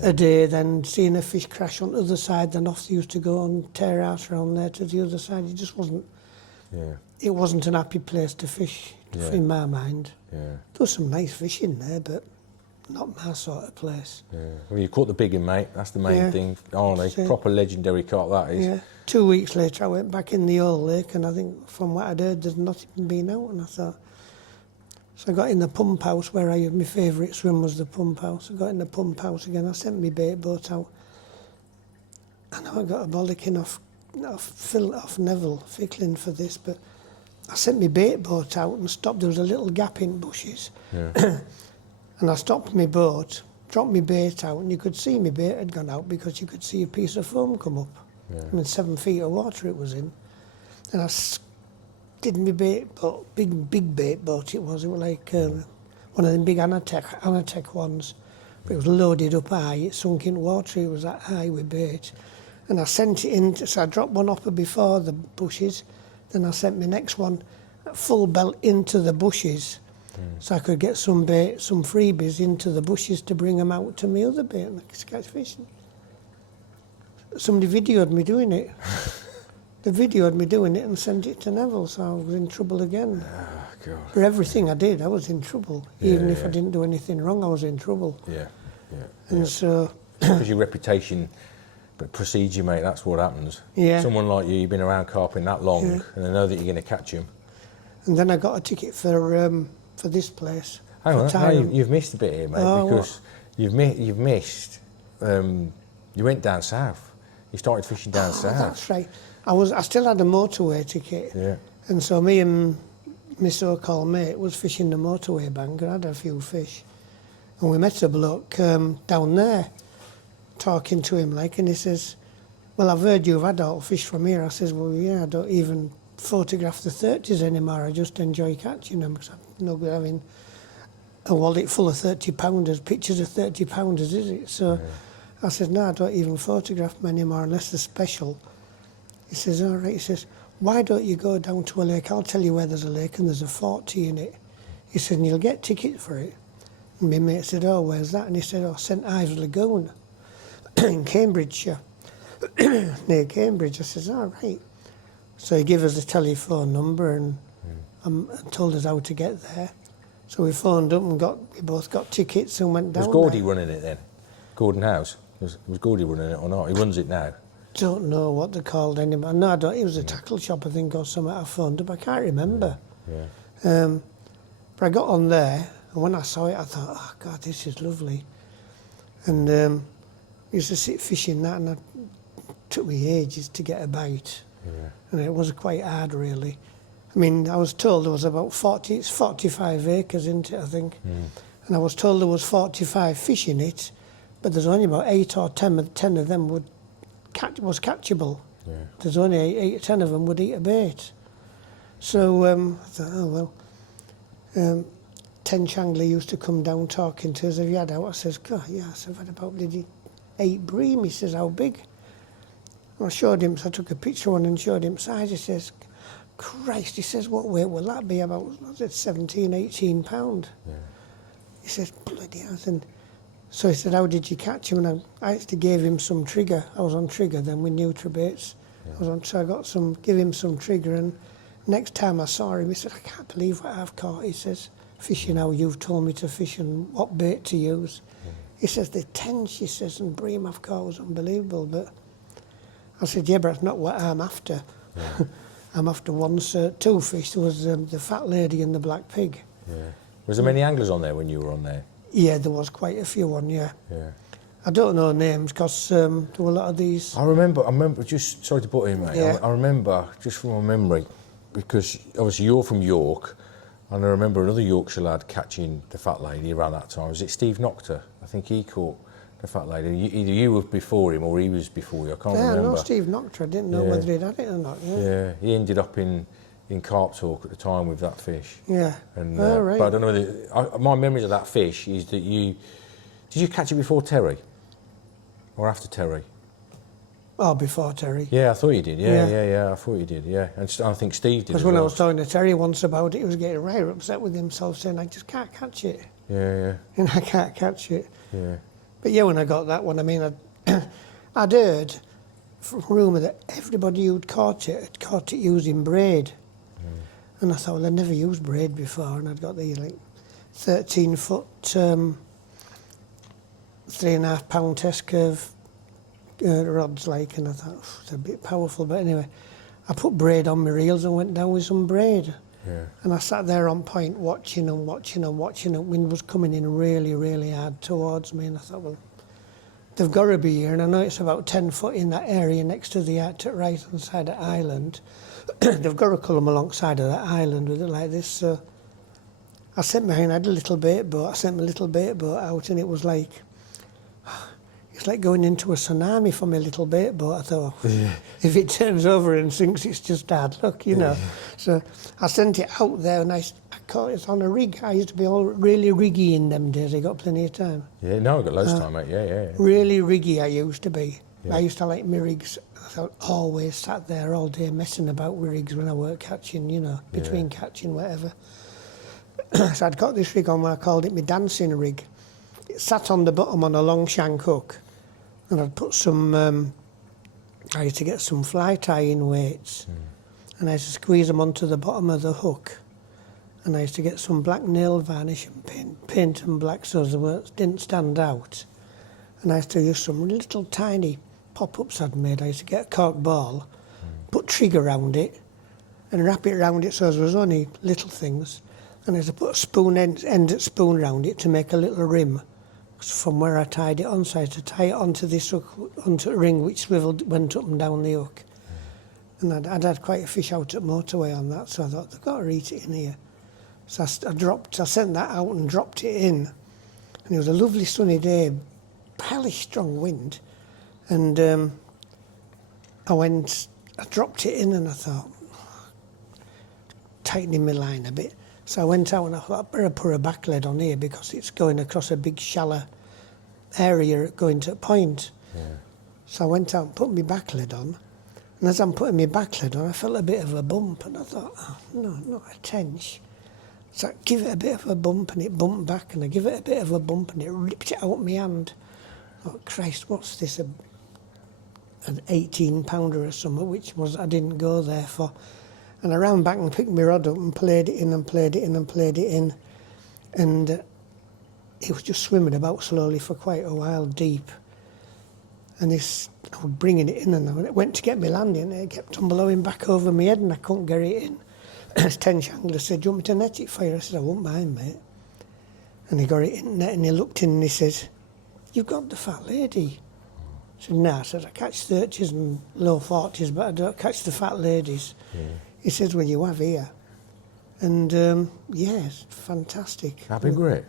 a day, then seeing a fish crash on the other side, then off they used to go and tear out around there to the other side. It just wasn't. Yeah. It wasn't an happy place to fish, in my mind. Yeah. There was some nice fish in there, but not my sort of place. Yeah. Well, you caught the big one, mate. That's the main thing. Aren't they? Proper legendary carp, that is. Yeah. 2 weeks later, I went back in the old lake, and I think from what I'd heard, there's not even been out, and I thought. So I got in the pump house where my favourite swim was the pump house. I got in the pump house again. I sent my bait boat out, and I got a bollocking off Neville Fickling for this, but I sent my bait boat out and stopped. There was a little gap in bushes, and I stopped my boat, dropped my bait out, and you could see my bait had gone out because you could see a piece of foam come up. I mean, 7 feet of water it was in, and I did my bait boat, big bait boat it was. It was like one of them big Anatech ones, but it was loaded up high. It sunk in water. It was that high with bait, and I sent it in. So I dropped one upper before the bushes, then I sent my next one at full belt into the bushes, so I could get some bait, some freebies into the bushes to bring them out to my other bait and catch fish. Somebody videoed me doing it. They videoed me doing it and sent it to Neville, so I was in trouble again. Oh, God. For everything I did, I was in trouble. Even if I didn't do anything wrong, I was in trouble. Yeah. And so... Because your reputation precedes you, mate, that's what happens. Yeah. Someone like you, you've been around carping that long, and they know that you're going to catch them. And then I got a ticket for this place. Hang on, now you've missed a bit here, mate, because you've missed... you went down south. You started fishing down south. That's right. I still had a motorway ticket. Yeah. And so me and my so-called mate was fishing the motorway bank, and I had a few fish. And we met a bloke down there, talking to him like, and he says, well, I've heard you've had all fish from here. I says, well, yeah, I don't even photograph the 30s anymore. I just enjoy catching them, because I'm no good having a wallet full of 30-pounders, pictures of 30-pounders, is it? So I said, no, I don't even photograph them anymore unless they're special. He says, all right. He says, why don't you go down to a lake? I'll tell you where there's a lake and there's a 40 in it. He said, and you'll get tickets for it. And my mate said, oh, where's that? And he said, oh, St Ives Lagoon in Cambridgeshire, near Cambridge. I says, all right. So he gave us a telephone number and told us how to get there. So we phoned up and we both got tickets and went down. Was Gordy running it then? Gordon House? Was Gordy running it or not? He runs it now. Don't know what they're called anymore. No, I don't. It was a tackle shop, I think, or something. I phoned up. I can't remember. But I got on there, and when I saw it, I thought, oh, God, this is lovely. And I used to sit fishing that, and it took me ages to get a bite. And it was quite hard, really. I mean, I was told there was about 45 acres in it, I think. And I was told there was 45 fish in it, but there's only about 8 or 10 of them was catchable. There's only 8 or 10 of them would eat a bait. So I thought, oh, well. Ten Changley used to come down talking to us. Have you had out? I says, God, yes, I've had about 8 bream. He says, how big? And I showed him, so I took a picture of one and showed him size. He says, Christ, he says, what weight will that be? About, was it 17, 18 pound? He says, bloody hell. And so he said, how did you catch him? And I actually gave him some trigger. I was on trigger then with Nutribaits. So I got give him some trigger, and next time I saw him, he said, I can't believe what I've caught. He says, fishing how you've told me to fish and what bait to use. He says, the tench, he says, and bream I've caught was unbelievable. But I said, yeah, but that's not what I'm after. I'm after two fish. There was the fat lady and the black pig. Was there many anglers on there when you were on there? Yeah, there was quite a few on, I don't know names because there were a lot of these. I remember, just sorry to butt in, mate. Yeah. I remember, just from my memory, because obviously you're from York, and I remember another Yorkshire lad catching the fat lady around that time. Was it Steve Noctor? I think he caught the fat lady. Either you were before him or he was before you. I can't remember. No, Steve Noctor. I didn't know whether he'd had it or not. Yeah, he ended up in Carp talk at the time with that fish. Yeah. And, Right. But I don't know whether... my memories of that fish is that you... Did you catch it before Terry? Or after Terry? Oh, before Terry. Yeah, I thought you did. Yeah, I thought you did, yeah. And I think Steve did. Because when I was talking to Terry once about it, he was getting right upset with himself, saying, I just can't catch it. Yeah. And I can't catch it. Yeah. But yeah, when I got that one, I mean, I'd heard from rumour that everybody who'd caught it had caught it using braid. And I thought, well, I'd never used braid before, and I'd got these, like, 13-foot, 3.5 pound test curve rods, like, and I thought, they're a bit powerful, but anyway, I put braid on my reels and went down with some braid. Yeah. And I sat there on point watching and wind was coming in really, really hard towards me, and I thought, well, they've got to be here, and I know it's about 10 foot in that area next to the right hand side of the island. They've got to come alongside of that island with it like this, so I sent my hand, I had a little bait boat, I sent my little bait boat out, and it was like, it's like going into a tsunami for my little bait boat. I thought, if it turns over and sinks, it's just hard luck, you know. So I sent it out there, and I caught it on a rig. I used to be all really riggy in them days. I got plenty of time. Yeah, no, I got loads of time, mate. Yeah. Really riggy I used to be. Yeah. I used to like my rigs. I thought, always sat there all day messing about with rigs when I weren't catching, you know, between catching, whatever. So I'd got this rig on where I called it my dancing rig. It sat on the bottom on a long shank hook, and I'd put some, I used to get some fly tying weights, and I used to squeeze them onto the bottom of the hook, and I used to get some black nail varnish and paint them black so they didn't stand out, and I used to use some little tiny pop-ups I'd made. I used to get a cork ball, put trigger around it, and wrap it around it so there was only little things, and I used to put a spoon end at spoon around it to make a little rim. From where I tied it on, so I had to tie it onto this hook, onto a ring which swiveled, went up and down the hook. And I'd had quite a fish out at Motorway on that, so I thought, they've got to eat it in here. So I sent that out and dropped it in. And it was a lovely sunny day, hellish strong wind. And I dropped it in, and I thought, tightening my line a bit. So I went out and I thought, I better put a back lead on here because it's going across a big shallow area going to a point. Yeah. So I went out and put my back lead on. And as I'm putting my back lead on, I felt a bit of a bump. And I thought, oh, no, not a tench. So I give it a bit of a bump and it bumped back. And I give it a bit of a bump and it ripped it out my hand. I thought, Christ, what's this? An 18-pounder or something, which was I didn't go there for. And I ran back and picked my rod up and played it in and played it in and played it in. And it was just swimming about slowly for quite a while, deep. And I was bringing it in, and I went to get my landing, and it kept on blowing back over my head, and I couldn't get it in. This 10 angler said, do you want me to net it for you? I said, I won't mind, mate. And he got it in net, and he looked in, and he said, you've got the fat lady. I said, no. I said, I catch 30s and low 40s, but I don't catch the fat ladies. Yeah. He says, well, you have here. And, yes, fantastic. That'd be great.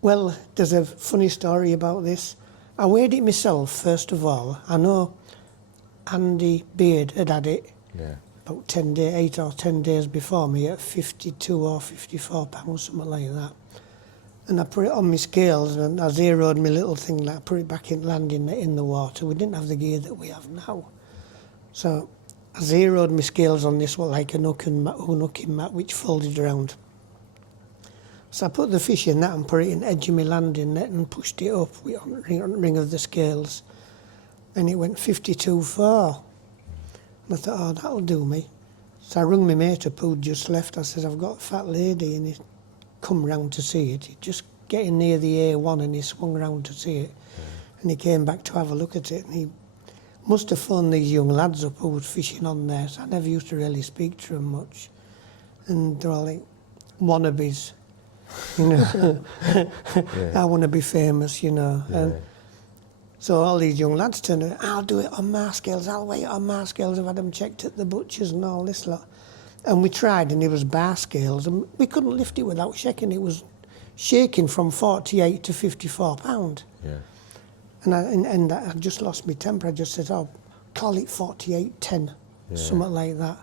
Well, there's a funny story about this. I weighed it myself, first of all. I know Andy Beard had it about 8 or 10 days before me at 52 or 54 pounds, something like that. And I put it on my scales, and I zeroed my little thing, like I put it back in landing in the water. We didn't have the gear that we have now. So I zeroed my scales on this one like an hooking mat which folded around. So I put the fish in that and put it in the edge of my landing net and pushed it up on the ring of the scales. And it went 52.4. And I thought, oh, that'll do me. So I rung my mate up who'd just left. I said, I've got a fat lady, and he come round to see it. He just getting near the A1 and he swung round to see it. And he came back to have a look at it, and he must have phoned these young lads up who was fishing on there, so I never used to really speak to them much. And they're all like wannabes, you know. I want to be famous, you know. Yeah. So all these young lads turn around, I'll do it on my scales, I'll weigh it on my scales, I've had them checked at the butchers and all this lot. And we tried, and it was bar scales, and we couldn't lift it without shaking. It was shaking from 48 to 54 pound. Yeah. And I just lost my temper. I just said, oh, call it 48.10, something like that.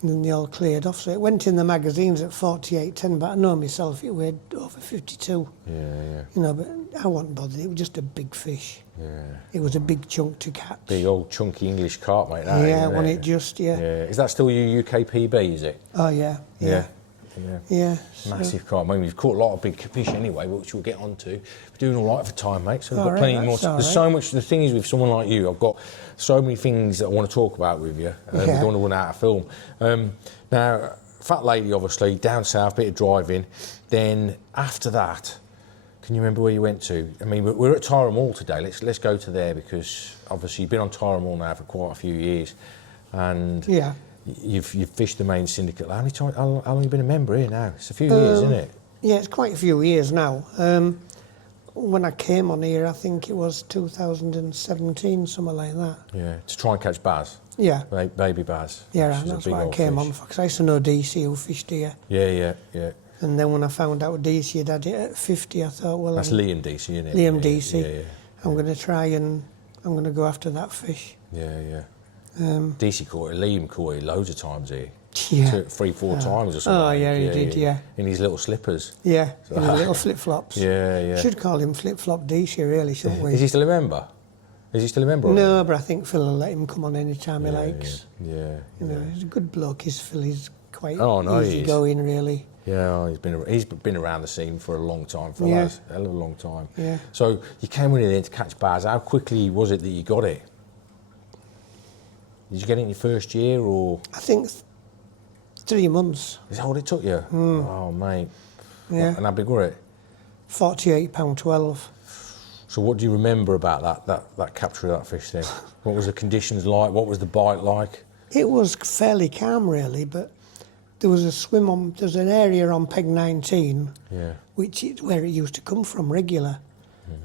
And then they all cleared off. So it went in the magazines at 48.10, but I know myself it weighed over 52. Yeah, yeah. You know, but I wasn't bothered. It was just a big fish. Yeah. It was a big chunk to catch. Big old chunky English carp, mate. That, Yeah, isn't when it? it just, yeah. Yeah. Is that still your UK PB, is it? Oh, yeah. Yeah. Yeah. Massive carp. I mean, we've caught a lot of big fish anyway, which we'll get on to. We're doing all right for time, mate. So we've got plenty more. There's so much. The thing is, with someone like you, I've got so many things that I want to talk about with you. We don't want to run out of film. Now, fat lady, obviously, down south, bit of driving. Then after that, can you remember where you went to? I mean, we're at Tyram Hall today. Let's go to there, because obviously you've been on Tyram Hall now for quite a few years, and you've fished the main syndicate. How long have you been a member here now? It's a few years, isn't it? Yeah, it's quite a few years now. When I came on here, I think it was 2017, something like that. Yeah, to try and catch bass. Yeah. Baby bass. Yeah, that's what I came on for, because I used to know DC who fished here. Yeah. And then when I found out DC had it at 50, I thought, well... That's Liam DC, isn't it? Liam DC. Yeah. I'm going to try and I'm going to go after that fish. Yeah. DC caught it, Liam caught it loads of times here. Yeah. 3-4 times or something. Oh, yeah, he did, yeah. In his little slippers. Yeah, in his little flip-flops. Yeah. Should call him Flip-Flop DC, really, shouldn't we? Is he still a member? No, but I think Phil will let him come on any time he likes. Yeah. You know, he's a good bloke, Phil. He's quite easy going, really. Yeah, he's been around the scene for a long time, a hell of a long time. Yeah. So you came in there to catch bass. How quickly was it that you got it? Did you get it in your first year, or? I think 3 months. Is that what it took you? Oh, mate. Yeah. And how big were it? £48.12. So what do you remember about that capture of that fish then? What was the conditions like? What was the bite like? It was fairly calm, really, but there was there's an area on Peg 19, which is where it used to come from regular.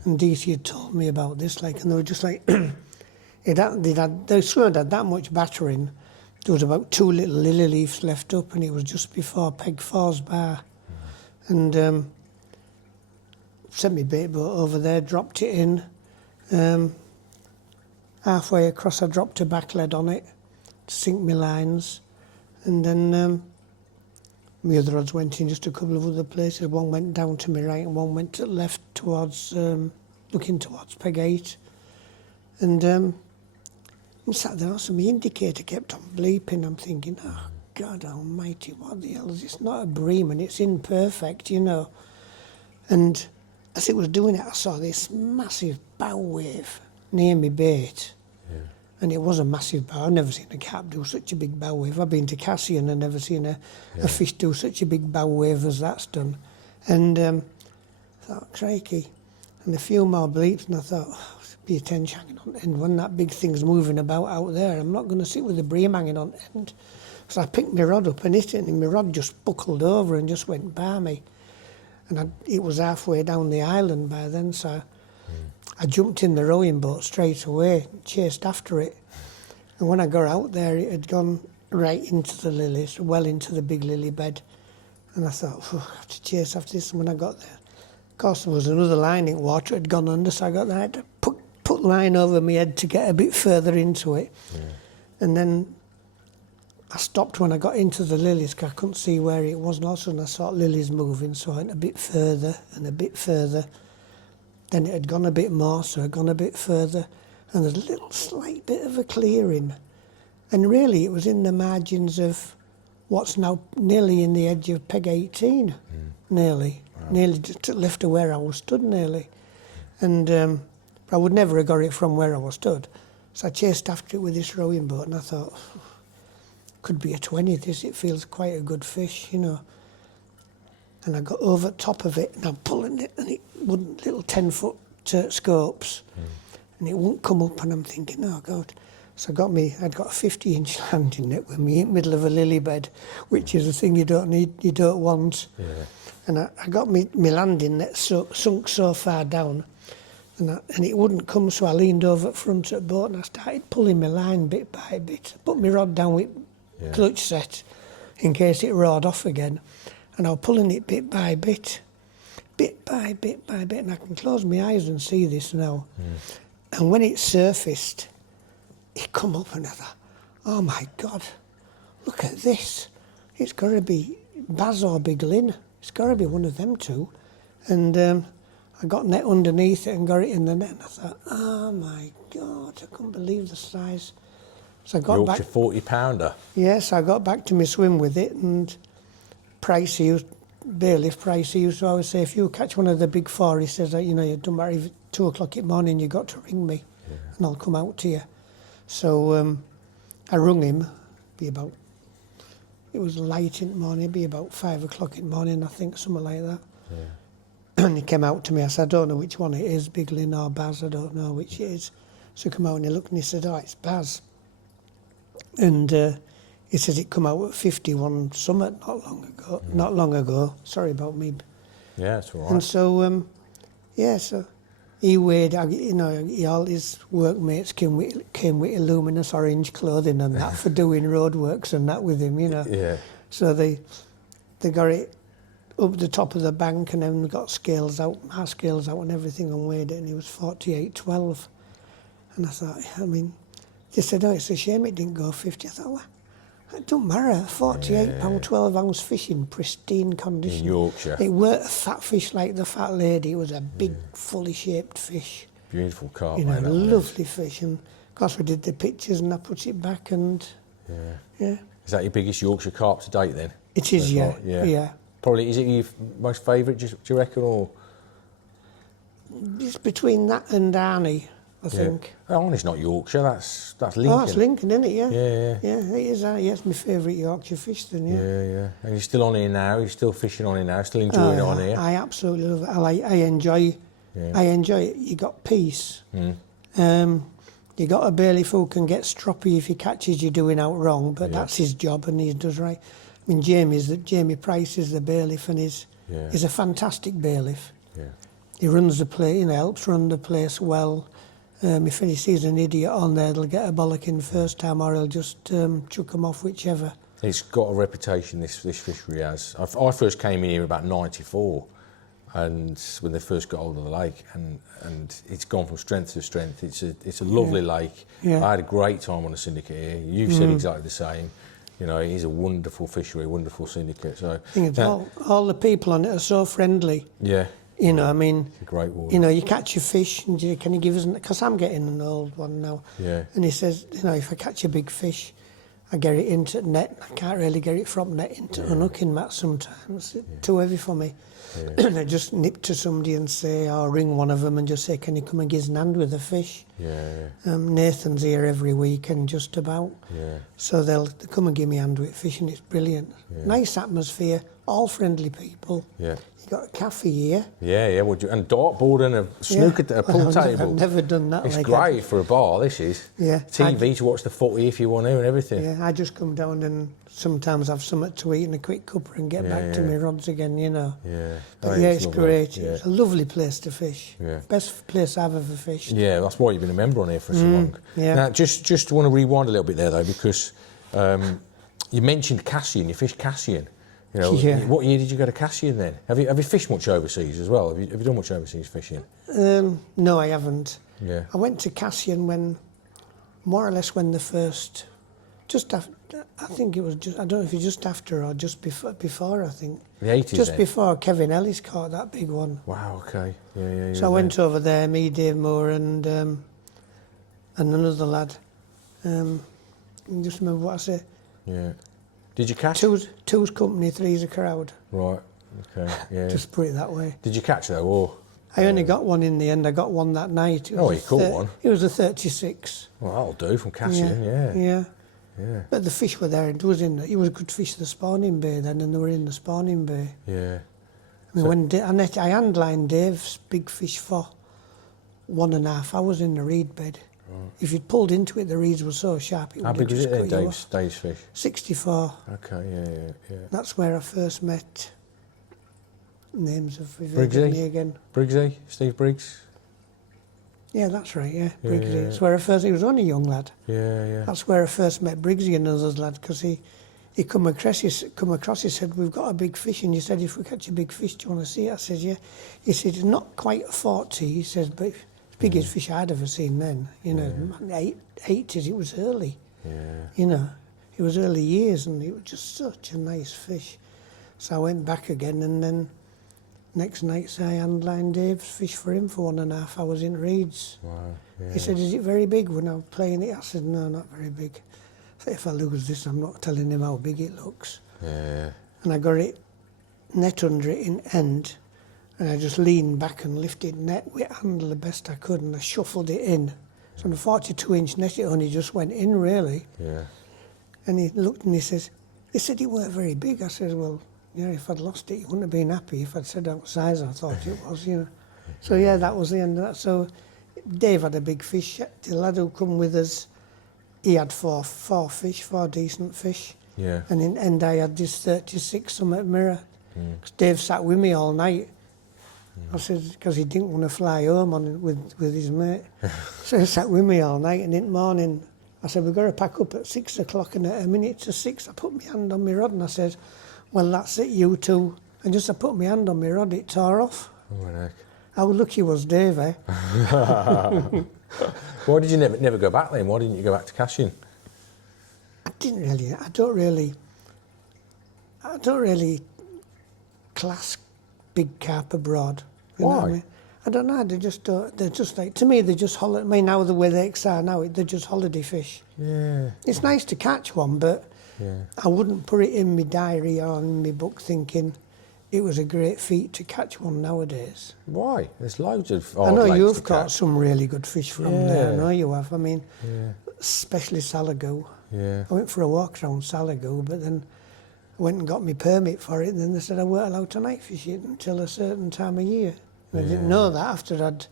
And DC had told me about this, and they were just like, the swim had that much battering. There was about 2 little lily leaves left up, and it was just before Peg 4's bar. And sent me bait boat over there, dropped it in. Halfway across, I dropped a back lead on it to sink my lines. And then my other rods went in just a couple of other places. One went down to my right and one went to the left towards, looking towards Peg 8. And I sat there, so my indicator kept on bleeping. I'm thinking, oh, God almighty, what the hell is this? It's not a bream and it's imperfect, you know. And as it was doing it, I saw this massive bow wave near me bait. And it was a massive bow. I've never seen a carp do such a big bow wave. I've been to Cassien and never seen a fish do such a big bow wave as that's done. And I thought, crikey. And a few more bleeps, and I thought, oh, be a tench hanging on end. When that big thing's moving about out there, I'm not going to sit with the bream hanging on end. So I picked my rod up and hit it, and my rod just buckled over and just went by me. And it was halfway down the island by then, so I jumped in the rowing boat straight away, chased after it. And when I got out there, it had gone right into the lilies, well into the big lily bed. And I thought, I have to chase after this. And when I got there, of course, there was another line in water, it had gone under, so I got there, I had to put line over my head to get a bit further into it. And then I stopped when I got into the lilies, because I couldn't see where it was. And all of a sudden I saw lilies moving, so I went a bit further and a bit further. Then it had gone a bit more, so I'd gone a bit further, and there's a little slight bit of a clearing. And really it was in the margins of what's now nearly in the edge of Peg 18, nearly just left of where I was stood nearly. And I would never have got it from where I was stood. So I chased after it with this rowing boat, and I thought, could be a 20 this, it feels quite a good fish, you know. And I got over top of it, and I'm pulling it, and it wouldn't, little 10-foot scopes, and it wouldn't come up, and I'm thinking, oh God. So I'd got a 50-inch landing net with me in the middle of a lily bed, which is a thing you don't need, you don't want. And I got me landing net sunk so far down and it wouldn't come, so I leaned over at front of the boat and I started pulling my line bit by bit. I put my rod down with clutch set in case it roared off again, and I was pulling it bit by bit, and I can close my eyes and see this now. And when it surfaced, it come up and I thought, oh my God, look at this. It's got to be Baz or Big Lynn. It's got to be one of them two. And I got net underneath it and got it in the net, and I thought, oh my God, I couldn't believe the size. So I got Yorkshire back. 40-pounder. Yes, I got back to my swim with it, and bailiff Pricey used to always say, if you catch one of the big four, he says, you know, you don't matter if it's 2 o'clock in the morning, you got to ring me, and I'll come out to you. So I rung him, it was light in the morning, it'd be about 5 o'clock in the morning, I think, something like that. And he came out to me. I said, I don't know which one it is, Big Lynn or Baz, I don't know which it is. So he came out and he looked and he said, oh, it's Baz. And he says it come out at 51 summit not long ago. Sorry about me. Yeah, it's all right. And so, so he weighed, you know, all his workmates came with luminous orange clothing and that for doing roadworks and that with him, you know. Yeah. So they got it up the top of the bank, and then we got scales out, our scales out and everything, and weighed it, and it was 48.12. And I thought, I mean, they said, oh, it's a shame it didn't go 50. I thought, well, it don't matter, 48 pound, 12 ounce fish in pristine condition. In Yorkshire. It weren't a fat fish like the fat lady, it was a big, fully shaped fish. Beautiful carp. You know, lovely fish. And of course we did the pictures and I put it back, and yeah. Is that your biggest Yorkshire carp to date then? It is, yeah. Probably, is it your most favourite, do you reckon, or? It's between that and Arnie, I think. Arnie's not Yorkshire, that's Lincoln. Oh, it's Lincoln, isn't it? Yeah. Yeah, it is. It's my favourite Yorkshire fish then, Yeah. And you're still on here now, you're still fishing on here now, still enjoying it on here? I absolutely love it. I enjoy it. You got peace. You got a bailiff who can get stroppy if he catches you doing out wrong, but that's his job and he does right. I mean, Jamie Price is the bailiff, and he's a fantastic bailiff. Yeah. He runs the place, you know, helps run the place well. If he sees an idiot on there, they'll get a bollocking first time, or he'll just chuck them off, whichever. It's got a reputation, this fishery has. I first came in here about 94, and when they first got hold of the lake, and it's gone from strength to strength. It's a lovely lake. I had a great time on the syndicate here. You've said exactly the same. You know, it is a wonderful fishery, wonderful syndicate. So all the people on it are so friendly. Yeah. You know, I mean, it's a great water. You know, you catch your fish, and can you give us? Because I'm getting an old one now. Yeah. And he says, you know, if I catch a big fish, I get it into net. I can't really get it from net into unhooking mat sometimes. It's too heavy for me. And I just nip to somebody and say, or ring one of them and just say, can you come and give us an hand with the fish? Nathan's here every week and just about. So they'll come and give me a hand with fishing. It's brilliant. Nice atmosphere, all friendly people. You got a cafe here. And dartboard and a snooker, a pool table. I've never done that. It's great for a bar, this is. TV to watch the footy if you want to and everything. I just come down and sometimes have something to eat and a quick cuppa and get back to my rods again, you know. But it's lovely. Great. It's a lovely place to fish. Best place I've ever fished. Yeah, that's why you've been a member on here for so long. Now, just want to rewind a little bit there though, because you mentioned Cassien, you fished Cassien. You know, what year did you go to Cassien then? Have you fished much overseas as well? Have you done much overseas fishing? No, I haven't. I went to Cassien when the first, just after, I think it was just, I don't know if it's just after or just before I think. The 80s Just then? before Kevin Ellis caught that big one. Wow, okay. Yeah. So I went over there, me, Dave Moore and another lad. Just remember what I said. Yeah. Did you catch? Two's company, three's a crowd. Right, okay, yeah. Just put it that way. Did you catch though, or? I only got one in the end. I got one that night. You caught one? It was a 36. Well, that'll do from Cassien, Yeah. But the fish were there. It was good fish, the spawning bay then, and they were in the spawning bay. Yeah. I mean, I handlined Dave's big fish for 1.5 hours in the reed bed. Right. If you'd pulled into it, the reeds were so sharp. How big is it then, Dave's fish? 64. Okay, yeah. That's where I first met. Names of Briggsy? Me again. Briggsy? Steve Briggs? Yeah, that's right, yeah. Briggsy. That's where he was only a young lad. Yeah. That's where I first met Briggsy and others lad, because he come across, he said, we've got a big fish, and you said, if we catch a big fish, do you want to see it? I said, yeah. He said, it's not quite a 40, he says, but it's the biggest fish I'd ever seen then. You know, 80s, it was early. Yeah. You know, it was early years, and it was just such a nice fish. So I went back again, and then next night, I handlined Dave's fish for him for 1.5 hours in Reeds. Wow. Yeah. He said, is it very big when I was playing it? I said, no, not very big. So if I lose this, I'm not telling him how big it looks. Yeah. And I got it net under it in end, and I just leaned back and lifted net with handle the best I could, and I shuffled it in. So on a 42-inch net, it only just went in, really. Yeah. And he looked and he says, they said it weren't very big. I said, well, you know, if I'd lost it, you wouldn't have been happy if I'd said what size I thought it was, you know. So yeah, that was the end of that. So Dave had a big fish. The lad who come with us, he had four decent fish. Yeah. And in end I had this 36 summit mirror. Because Dave sat with me all night. I said, because he didn't want to fly home with his mate. So he sat with me all night, and in the morning, I said, we've got to pack up at 6 o'clock, and at 6:05, I put my hand on my rod, and I said, well, that's it, you two. And just I put my hand on my rod, it tore off. Oh, my neck. How lucky was Dave, eh? Why did you never go back then? Why didn't you go back to Cassien? I don't really class big carp abroad. You know Why? what I mean? I don't know, they're just like, to me, they're just holiday, I mean, now the way the lakes are now, they're just holiday fish. Yeah. It's nice to catch one, but I wouldn't put it in my diary or in my book thinking it was a great feat to catch one nowadays. Why? There's loads of I know lakes you've to caught catch. some really good fish from there, I know you have. I mean, especially Salagoo. Yeah. I went for a walk around Salagoo, but then I went and got my permit for it, and then they said I weren't allowed to night fish it until a certain time of year. And I didn't know that after I'd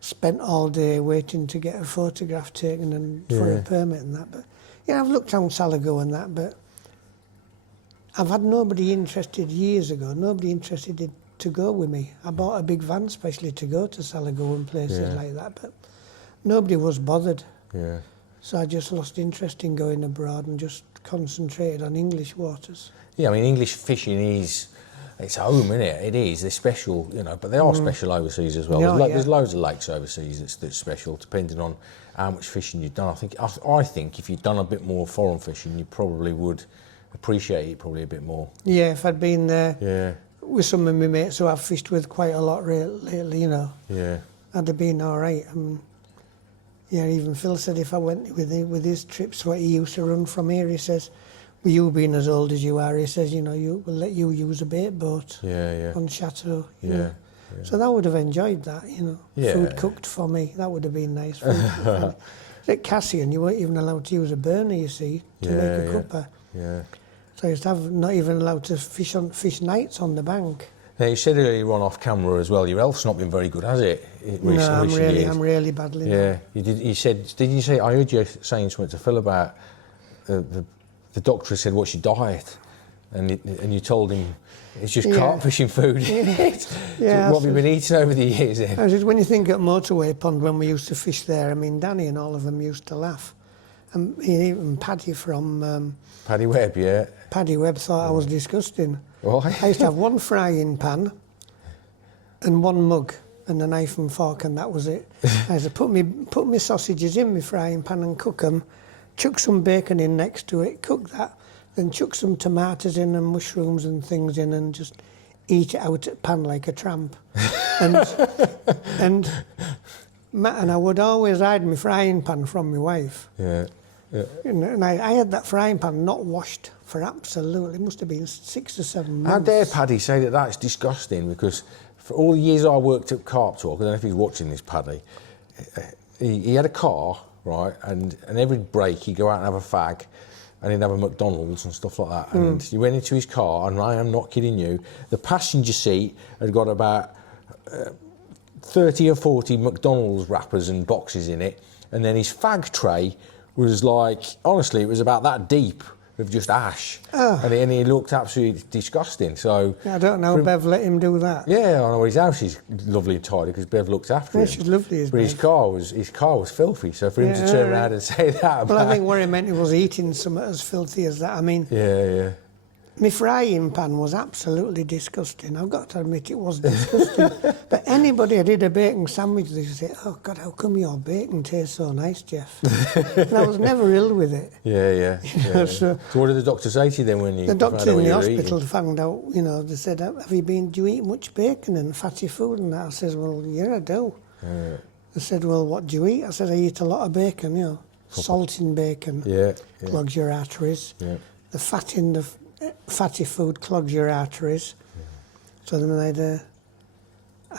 spent all day waiting to get a photograph taken and for a permit and that. But yeah, I've looked around Salagoo and that, but I've had nobody interested years ago, to go with me. I bought a big van specially to go to Salagoo and places like that, but nobody was bothered. Yeah. So I just lost interest in going abroad and just concentrated on English waters. Yeah, I mean, English fishing it's home, isn't it? It is. They're special, you know, but they are special overseas as well. There's loads of lakes overseas that's special, depending on how much fishing you've done. I think if you'd done a bit more foreign fishing, you probably would appreciate it probably a bit more. Yeah, if I'd been there with some of my mates who I've fished with quite a lot lately, you know, I'd have been all right. Even Phil said if I went with his trips, what he used to run from here, he says, with you being as old as you are, he says, you know, we'll let you use a bait boat on Chateau. You know. So I would have enjoyed that, you know. Food cooked for me, that would have been nice. At Cassien, you weren't even allowed to use a burner, you see, to make a cuppa. Yeah. So I used to have not even allowed to fish nights on the bank. Now, you said earlier on off camera as well, your health's not been very good, has it? I'm really badly. Yeah, did you say, I heard you saying something to Phil about the doctor said, what's your diet? And you told him it's just carp fishing food. So what have you been eating over the years then? I said, when you think at Motorway Pond, when we used to fish there, I mean, Danny and all of them used to laugh. And even Paddy from... Paddy Webb, yeah. Paddy Webb thought I was disgusting. Why? I used to have one frying pan and one mug and a knife and fork, and that was it. I used to put my sausages in my frying pan and cook them, chuck some bacon in next to it, cook that, then chuck some tomatoes in and mushrooms and things in, and just eat it out at pan like a tramp. and I would always hide my frying pan from my wife. Yeah. And I had that frying pan not washed for absolutely, it must have been 6 or 7 months. How dare Paddy say that that's disgusting, because for all the years I worked at Carp Talk, I don't know if he's watching this, Paddy, he had a car, right, and every break he'd go out and have a fag, and he'd have a McDonald's and stuff like that, and he went into his car, and I am not kidding you, the passenger seat had got about 30 or 40 McDonald's wrappers and boxes in it, and then his fag tray was like, honestly, it was about that deep, of just ash, Oh. and he looked absolutely disgusting. So I don't know, Bev let him do that. yeah, I know his house is lovely and tidy because Bev looked after him. She's lovely, is But his Bev. car was filthy. So for him to turn around and say that about... Well, I think what he meant, he was eating something as filthy as that. I mean, Yeah. my frying pan was absolutely disgusting. I've got to admit it was disgusting. But anybody who did a bacon sandwich, they say, "Oh God, how come your bacon tastes so nice, Geoff?" And I was never ill with it. Yeah. So what did the doctor say to you then when you the found out doctor in what the you were hospital eating? found out, you know, they said, do you eat much bacon and fatty food and that? I says, well, yeah, I do. They said, well, what do you eat? I said, I eat a lot of bacon, you know, salt in bacon clogs your arteries. Yeah. The fat in the fatty food clogs your arteries. So then I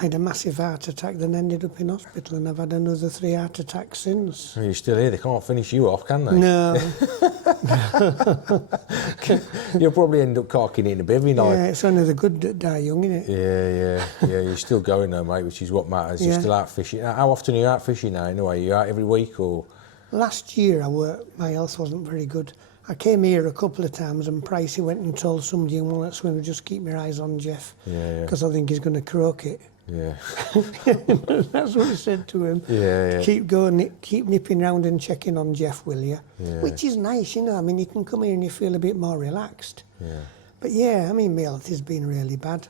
had a massive heart attack, then ended up in hospital, and I've had another 3 heart attacks since. Well, you're still here. They can't finish you off, can they? No. You'll probably end up carking it in a bivvy night. Yeah, it's only the good that die young, innit? Yeah. You're still going though, mate, which is what matters. You're Yeah. still out fishing. How often are you out fishing now? Anyway, you out every week or? Last year my health wasn't very good. I came here a couple of times and Pricey went and told somebody in one of the swimmers, just keep your eyes on Geoff, because I think he's going to croak it. Yeah. That's what he said to him. Yeah. Keep going, keep nipping round and checking on Geoff, will you? Yeah. Which is nice, you know. I mean, you can come here and you feel a bit more relaxed. Yeah. But yeah, I mean, my health has been really bad.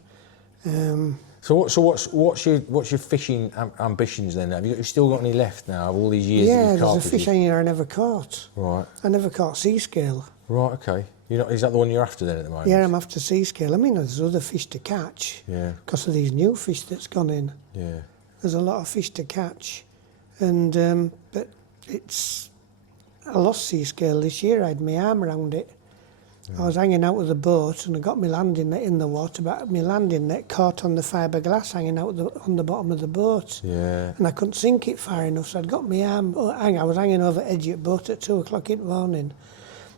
So what's your fishing ambitions then? Have you still got any left now of all these years? Yeah, that you've there's a carpeted? fish in here I never caught. Right. I never caught sea scale. Right. Okay. Is that the one you're after then at the moment? Yeah, I'm after sea scale. I mean, there's other fish to catch. Yeah. Because of these new fish that's gone in. Yeah. There's a lot of fish to catch. And, but I lost sea scale this year. I had my arm around it. I was hanging out with the boat and I got my landing net in the water, but my landing net caught on the fiberglass hanging out on the bottom of the boat. Yeah. And I couldn't sink it far enough, so I'd got my arm, I was hanging over the edge of the boat at 2 o'clock in the morning.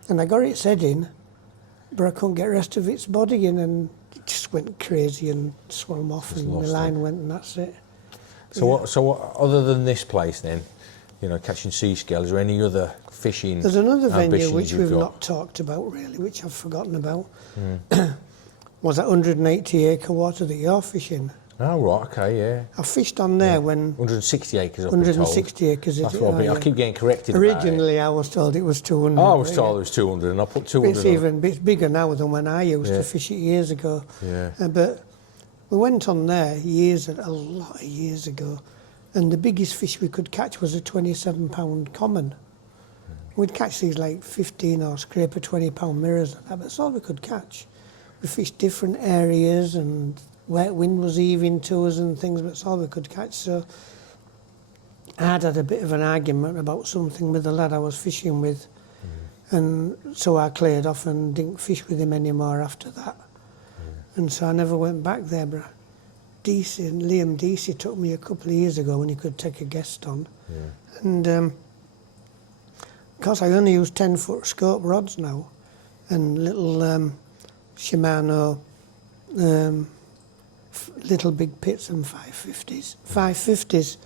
And I got its head in, but I couldn't get the rest of its body in, and it just went crazy and swam off, and the line went, and that's it. So what? Other than this place, then, you know, catching sea scale, is there any other fishing? There's another venue ambitions which you've we've got? not talked about really, which I've forgotten about. Was that 180 acre water that you're fishing? Oh right, okay, yeah. I fished on there when 160 acres. I've been told. 160 acres. That's is what it? I keep getting corrected. Originally, I was told it was 200. I was told it was 200, and I put 200. It's bigger now than when I used to fish it years ago. Yeah. But we went on there a lot of years ago, and the biggest fish we could catch was a 27-pound common. We'd catch these like 15 or scraper 20-pound mirrors, and that, but that's all we could catch. We fished different areas, and wet wind was heaving to us and things, but that's all we could catch. So I'd had a bit of an argument about something with the lad I was fishing with, and so I cleared off and didn't fish with him anymore after that. And so I never went back there, but Liam Deasy took me a couple of years ago when he could take a guest on. And because I only use 10-foot scope rods now, and little Shimano little big pits and 550s. 550s.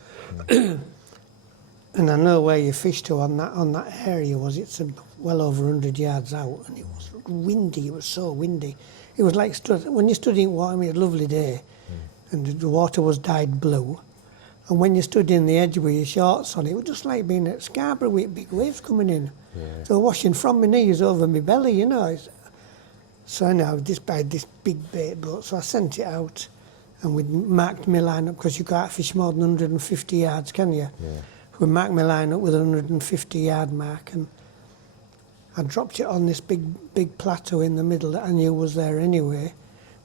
And I know where you fished to on that area was. It's well over 100 yards out, and it was windy. It was so windy. It was like when you stood in water. I mean, it was a lovely day, and the water was dyed blue. And when you stood in the edge with your shorts on, it was just like being at Scarborough with big waves coming in. Yeah. So washing from my knees over my belly, you know. So now this big bait boat. So I sent it out, and we marked my line up, because you can't fish more than 150 yards, can you? Yeah. We marked my line up with a 150-yard mark, and I dropped it on this big plateau in the middle that I knew was there anyway.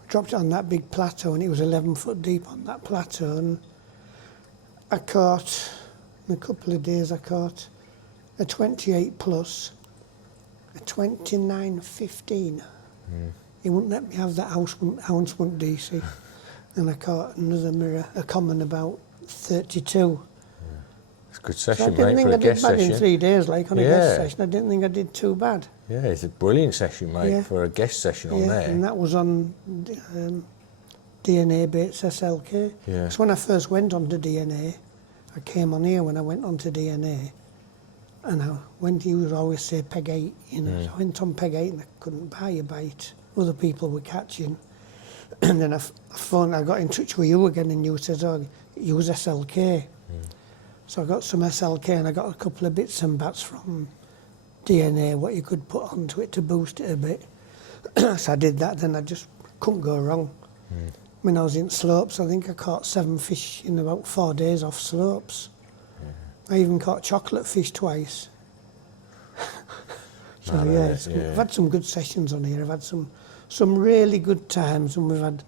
We dropped it on that big plateau, and it was 11 foot deep on that plateau, and I caught, in a couple of days, I caught a 28 plus, a 29.15. He wouldn't let me have that ounce wouldn't DC. And I caught another mirror, a common about 32. It's a good session, so mate, for a guest I didn't think I did bad session. in 3 days, like on a guest session. I didn't think I did too bad. Yeah, it's a brilliant session, mate, for a guest session on there. And that was on DNA Baits SLK. Yeah. So when I first went on to DNA, I came on here when I went on to DNA, And I went, he would always say peg 8, you know. So I went on peg 8 and I couldn't buy a bait. Other people were catching. And then I got in touch with you again, and you said, oh, use SLK. So I got some SLK, and I got a couple of bits and bats from DNA, what you could put onto it to boost it a bit. So I did that, then I just couldn't go wrong. When I was in slopes, I think I caught 7 fish in about 4 days off slopes. I even caught chocolate fish twice. So it's good. I've had some good sessions on here. I've had some really good times, and we've had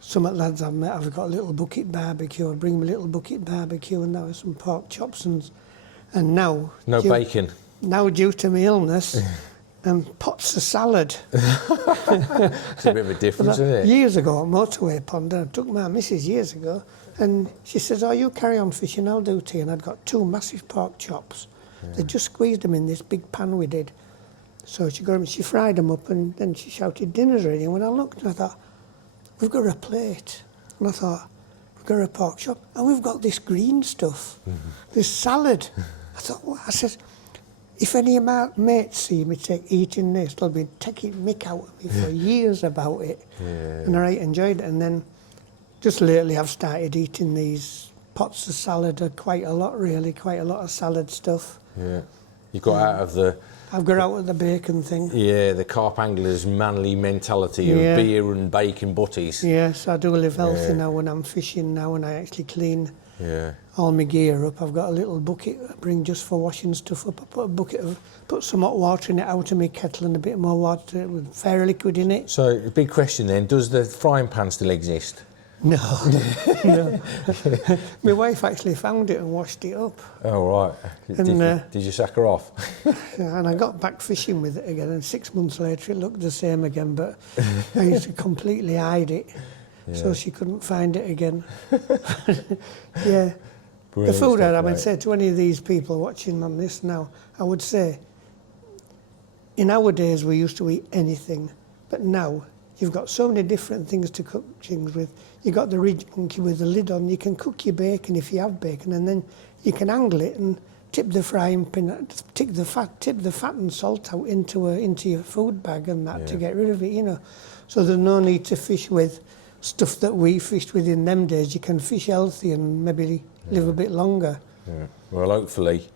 some lads I've met. I've got a little bucket barbecue. I bring my little bucket barbecue, and now some pork chops, and now bacon. Now due to my illness, pots of salad. It's a bit of a difference, isn't it? Years ago at Motorway Pond, I took my missus years ago, and she says, oh, you carry on fishing, I'll do tea. And I'd got 2 massive pork chops. They just squeezed them in this big pan we did. So she fried them up, and then she shouted, dinner's ready. And when I looked, and I thought, we've got a plate. And I thought, we've got a pork chop, and we've got this green stuff, this salad. I thought, what? I said, if any of my mates see me eating this, they'll be taking mick out of me for years about it. And I enjoyed it. And then just lately I've started eating these pots of salad quite a lot, really, quite a lot of salad stuff. Yeah. You got out of the... I've got out of the bacon thing. Yeah, the carp angler's manly mentality of beer and bacon butties. Yes, I do live healthy now when I'm fishing now, and I actually clean all my gear up. I've got a little bucket I bring just for washing stuff up. I put some hot water in it out of my kettle and a bit more water with fair liquid in it. So, a big question then, does the frying pan still exist? No, no. My wife actually found it and washed it up. Oh, right. Did you sack her off? And I got back fishing with it again, and 6 months later it looked the same again, but I used to completely hide it, so she couldn't find it again. Brilliant the food stuff, I would say to any of these people watching on this now, I would say, in our days we used to eat anything, but now you've got so many different things to cook things with. You've got the ridge monkey with the lid on. You can cook your bacon if you have bacon, and then you can angle it and tip the frying pan, tip the fat and salt out into your food bag and that to get rid of it, you know. So there's no need to fish with stuff that we fished with in them days. You can fish healthy and maybe live a bit longer. Yeah. Well, hopefully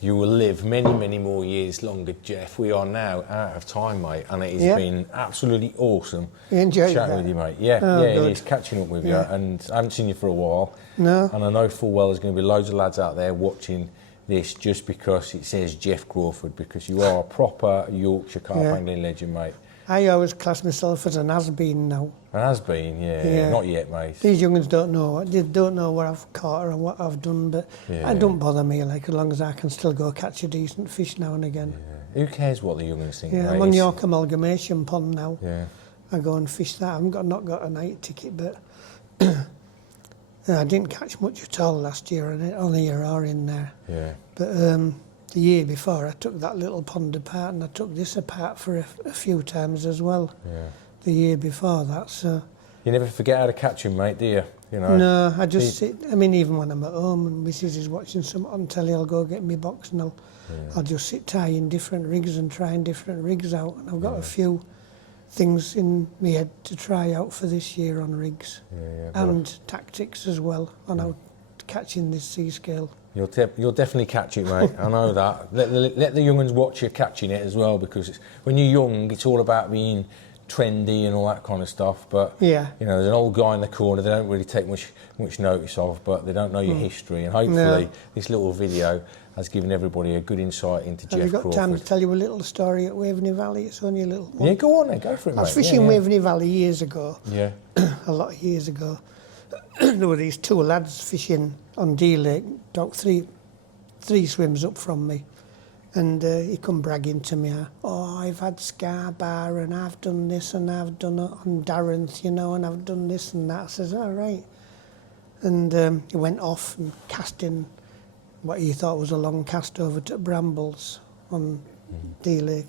you will live many, many more years longer, Geoff. We are now out of time, mate, and it has been absolutely awesome chatting with you, mate. It is, catching up with you, and I haven't seen you for a while. No. And I know full well there's going to be loads of lads out there watching this just because it says Geoff Crawford, because you are a proper Yorkshire carp angling legend, mate. I always class myself as an has-been now. An has-been, not yet, mate. These young'uns don't know. They don't know what I've caught or what I've done, but it don't bother me. Like, as long as I can still go catch a decent fish now and again. Who cares what the young'uns think? Yeah, mate? I'm on York Amalgamation Pond now. Yeah. I go and fish that. I haven't not got a night ticket, but I didn't catch much at all last year, and only a roar in there. Yeah. But the year before, I took that little pond apart, and I took this apart for a few times as well. Yeah. The year before that, so... You never forget how to catch him, mate, do you? You know. No, I just sit... I mean, even when I'm at home and Mrs is watching something on telly, I'll go get my box and I'll just sit tying different rigs and trying different rigs out. And I've got a few things in my head to try out for this year on rigs. And tactics as well on how catching this sea scale. You'll definitely catch it, mate. I know that. Let the young ones watch you catching it as well, because when you're young, it's all about being trendy and all that kind of stuff. But you know, there's an old guy in the corner they don't really take much notice of, but they don't know your history. And hopefully, this little video has given everybody a good insight into Geoff Crawford. Have you got time to tell you a little story at Waveney Valley? It's only a little one. Yeah, go on then, go for it, mate. I was fishing Waveney Valley years ago. Yeah. A lot of years ago. There were these 2 lads fishing on D Lake, about three swims up from me, and he come bragging to me, oh, I've had scar bar and I've done this and I've done it on Darren's, you know, and I've done this and that. I says, all right. And he went off and cast in what he thought was a long cast over to Brambles on D Lake,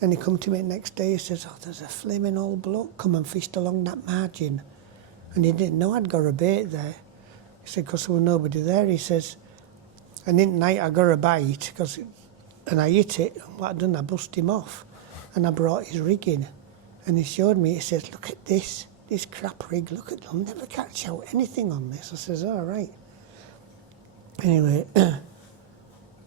and he come to me the next day. He says, oh, there's a flaming old bloke come and fished along that margin. And he didn't know I'd got a bait there. He said, because there was nobody there. He says, And in the night I got a bite, and I hit it, and what I done, I bust him off. And I brought his rig in, and he showed me, he says, look at this crap rig, look at, I'll never catch out anything on this. I says, all right. Anyway,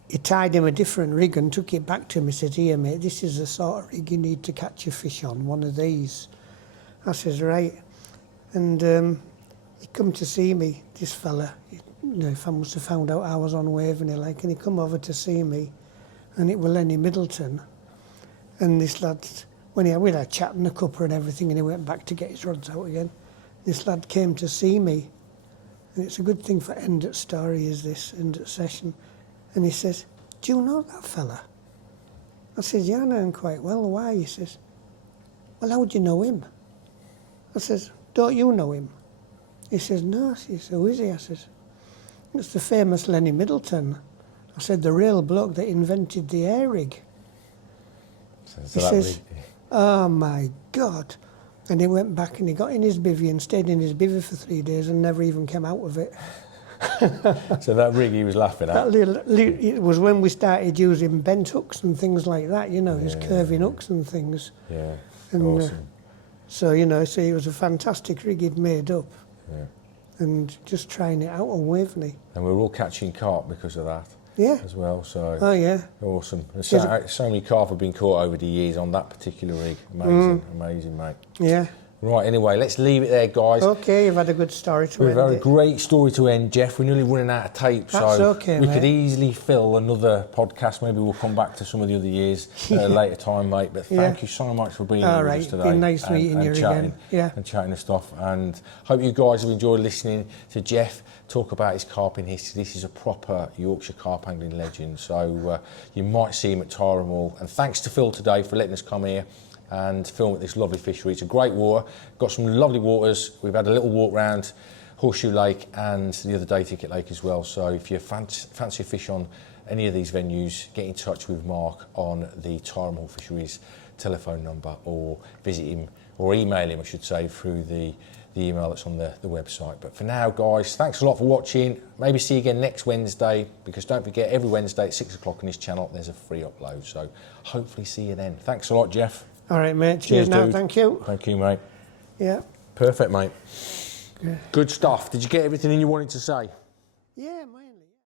he tied him a different rig and took it back to him. He said, here mate, this is the sort of rig you need to catch your fish on, one of these. I says, right. And he come to see me, this fella. You know, if I must have found out I was on Waveney, like, and he come over to see me, and it was Lenny Middleton. And this lad, we had a chat and a cuppa and everything, and he went back to get his rods out again. This lad came to see me, and it's a good thing for end at story is this, end at session. And he says, do you know that fella? I says, yeah, I know him quite well. Why? He says, well, how would you know him? I says, don't you know him? He says, no. He says, who is he? I says, it's the famous Lenny Middleton. I said, the real bloke that invented the air rig. He says, oh my God. And he went back and he got in his bivvy and stayed in his bivvy for 3 days and never even came out of it. So that rig he was laughing at? It was when we started using bent hooks and things like that, you know, his curving hooks and things. Yeah, and, awesome. So, you know, so it was a fantastic rig he'd made up. Yeah. And just trying it out on Waveney. And we're all catching carp because of that. Yeah. As well, so. Oh, yeah. Awesome. There's so many carp have been caught over the years on that particular rig. Amazing, amazing, mate. Yeah. Right, anyway, let's leave it there, guys. Okay, you've had a good story to end. We've had a great story to end, Geoff. We're nearly running out of tape, That's so okay, we mate. could easily fill another podcast. Maybe we'll come back to some of the other years at a later time, mate. But thank you so much for being here with us today. Been nice meeting you chatting, again. Yeah. and chatting and stuff. And hope you guys have enjoyed listening to Geoff talk about his carping history. This is a proper Yorkshire carp angling legend. So you might see him at Tyram Hall. And thanks to Phil today for letting us come here and film at this lovely fishery. It's a great water, got some lovely waters. We've had a little walk round Horseshoe Lake and the other day Ticket Lake as well. So if you fancy a fish on any of these venues, get in touch with Mark on the Tyram Hall Fisheries telephone number, or visit him, or email him I should say, through the email that's on the website. But for now, guys, thanks a lot for watching. Maybe see you again next Wednesday, because don't forget, every Wednesday at 6 o'clock on this channel there's a free upload, so hopefully see you then. Thanks a lot, Geoff. All right, mate. Cheers now. Dude. Thank you. Thank you, mate. Yeah. Perfect, mate. Yeah. Good stuff. Did you get everything you wanted to say? Yeah, mate.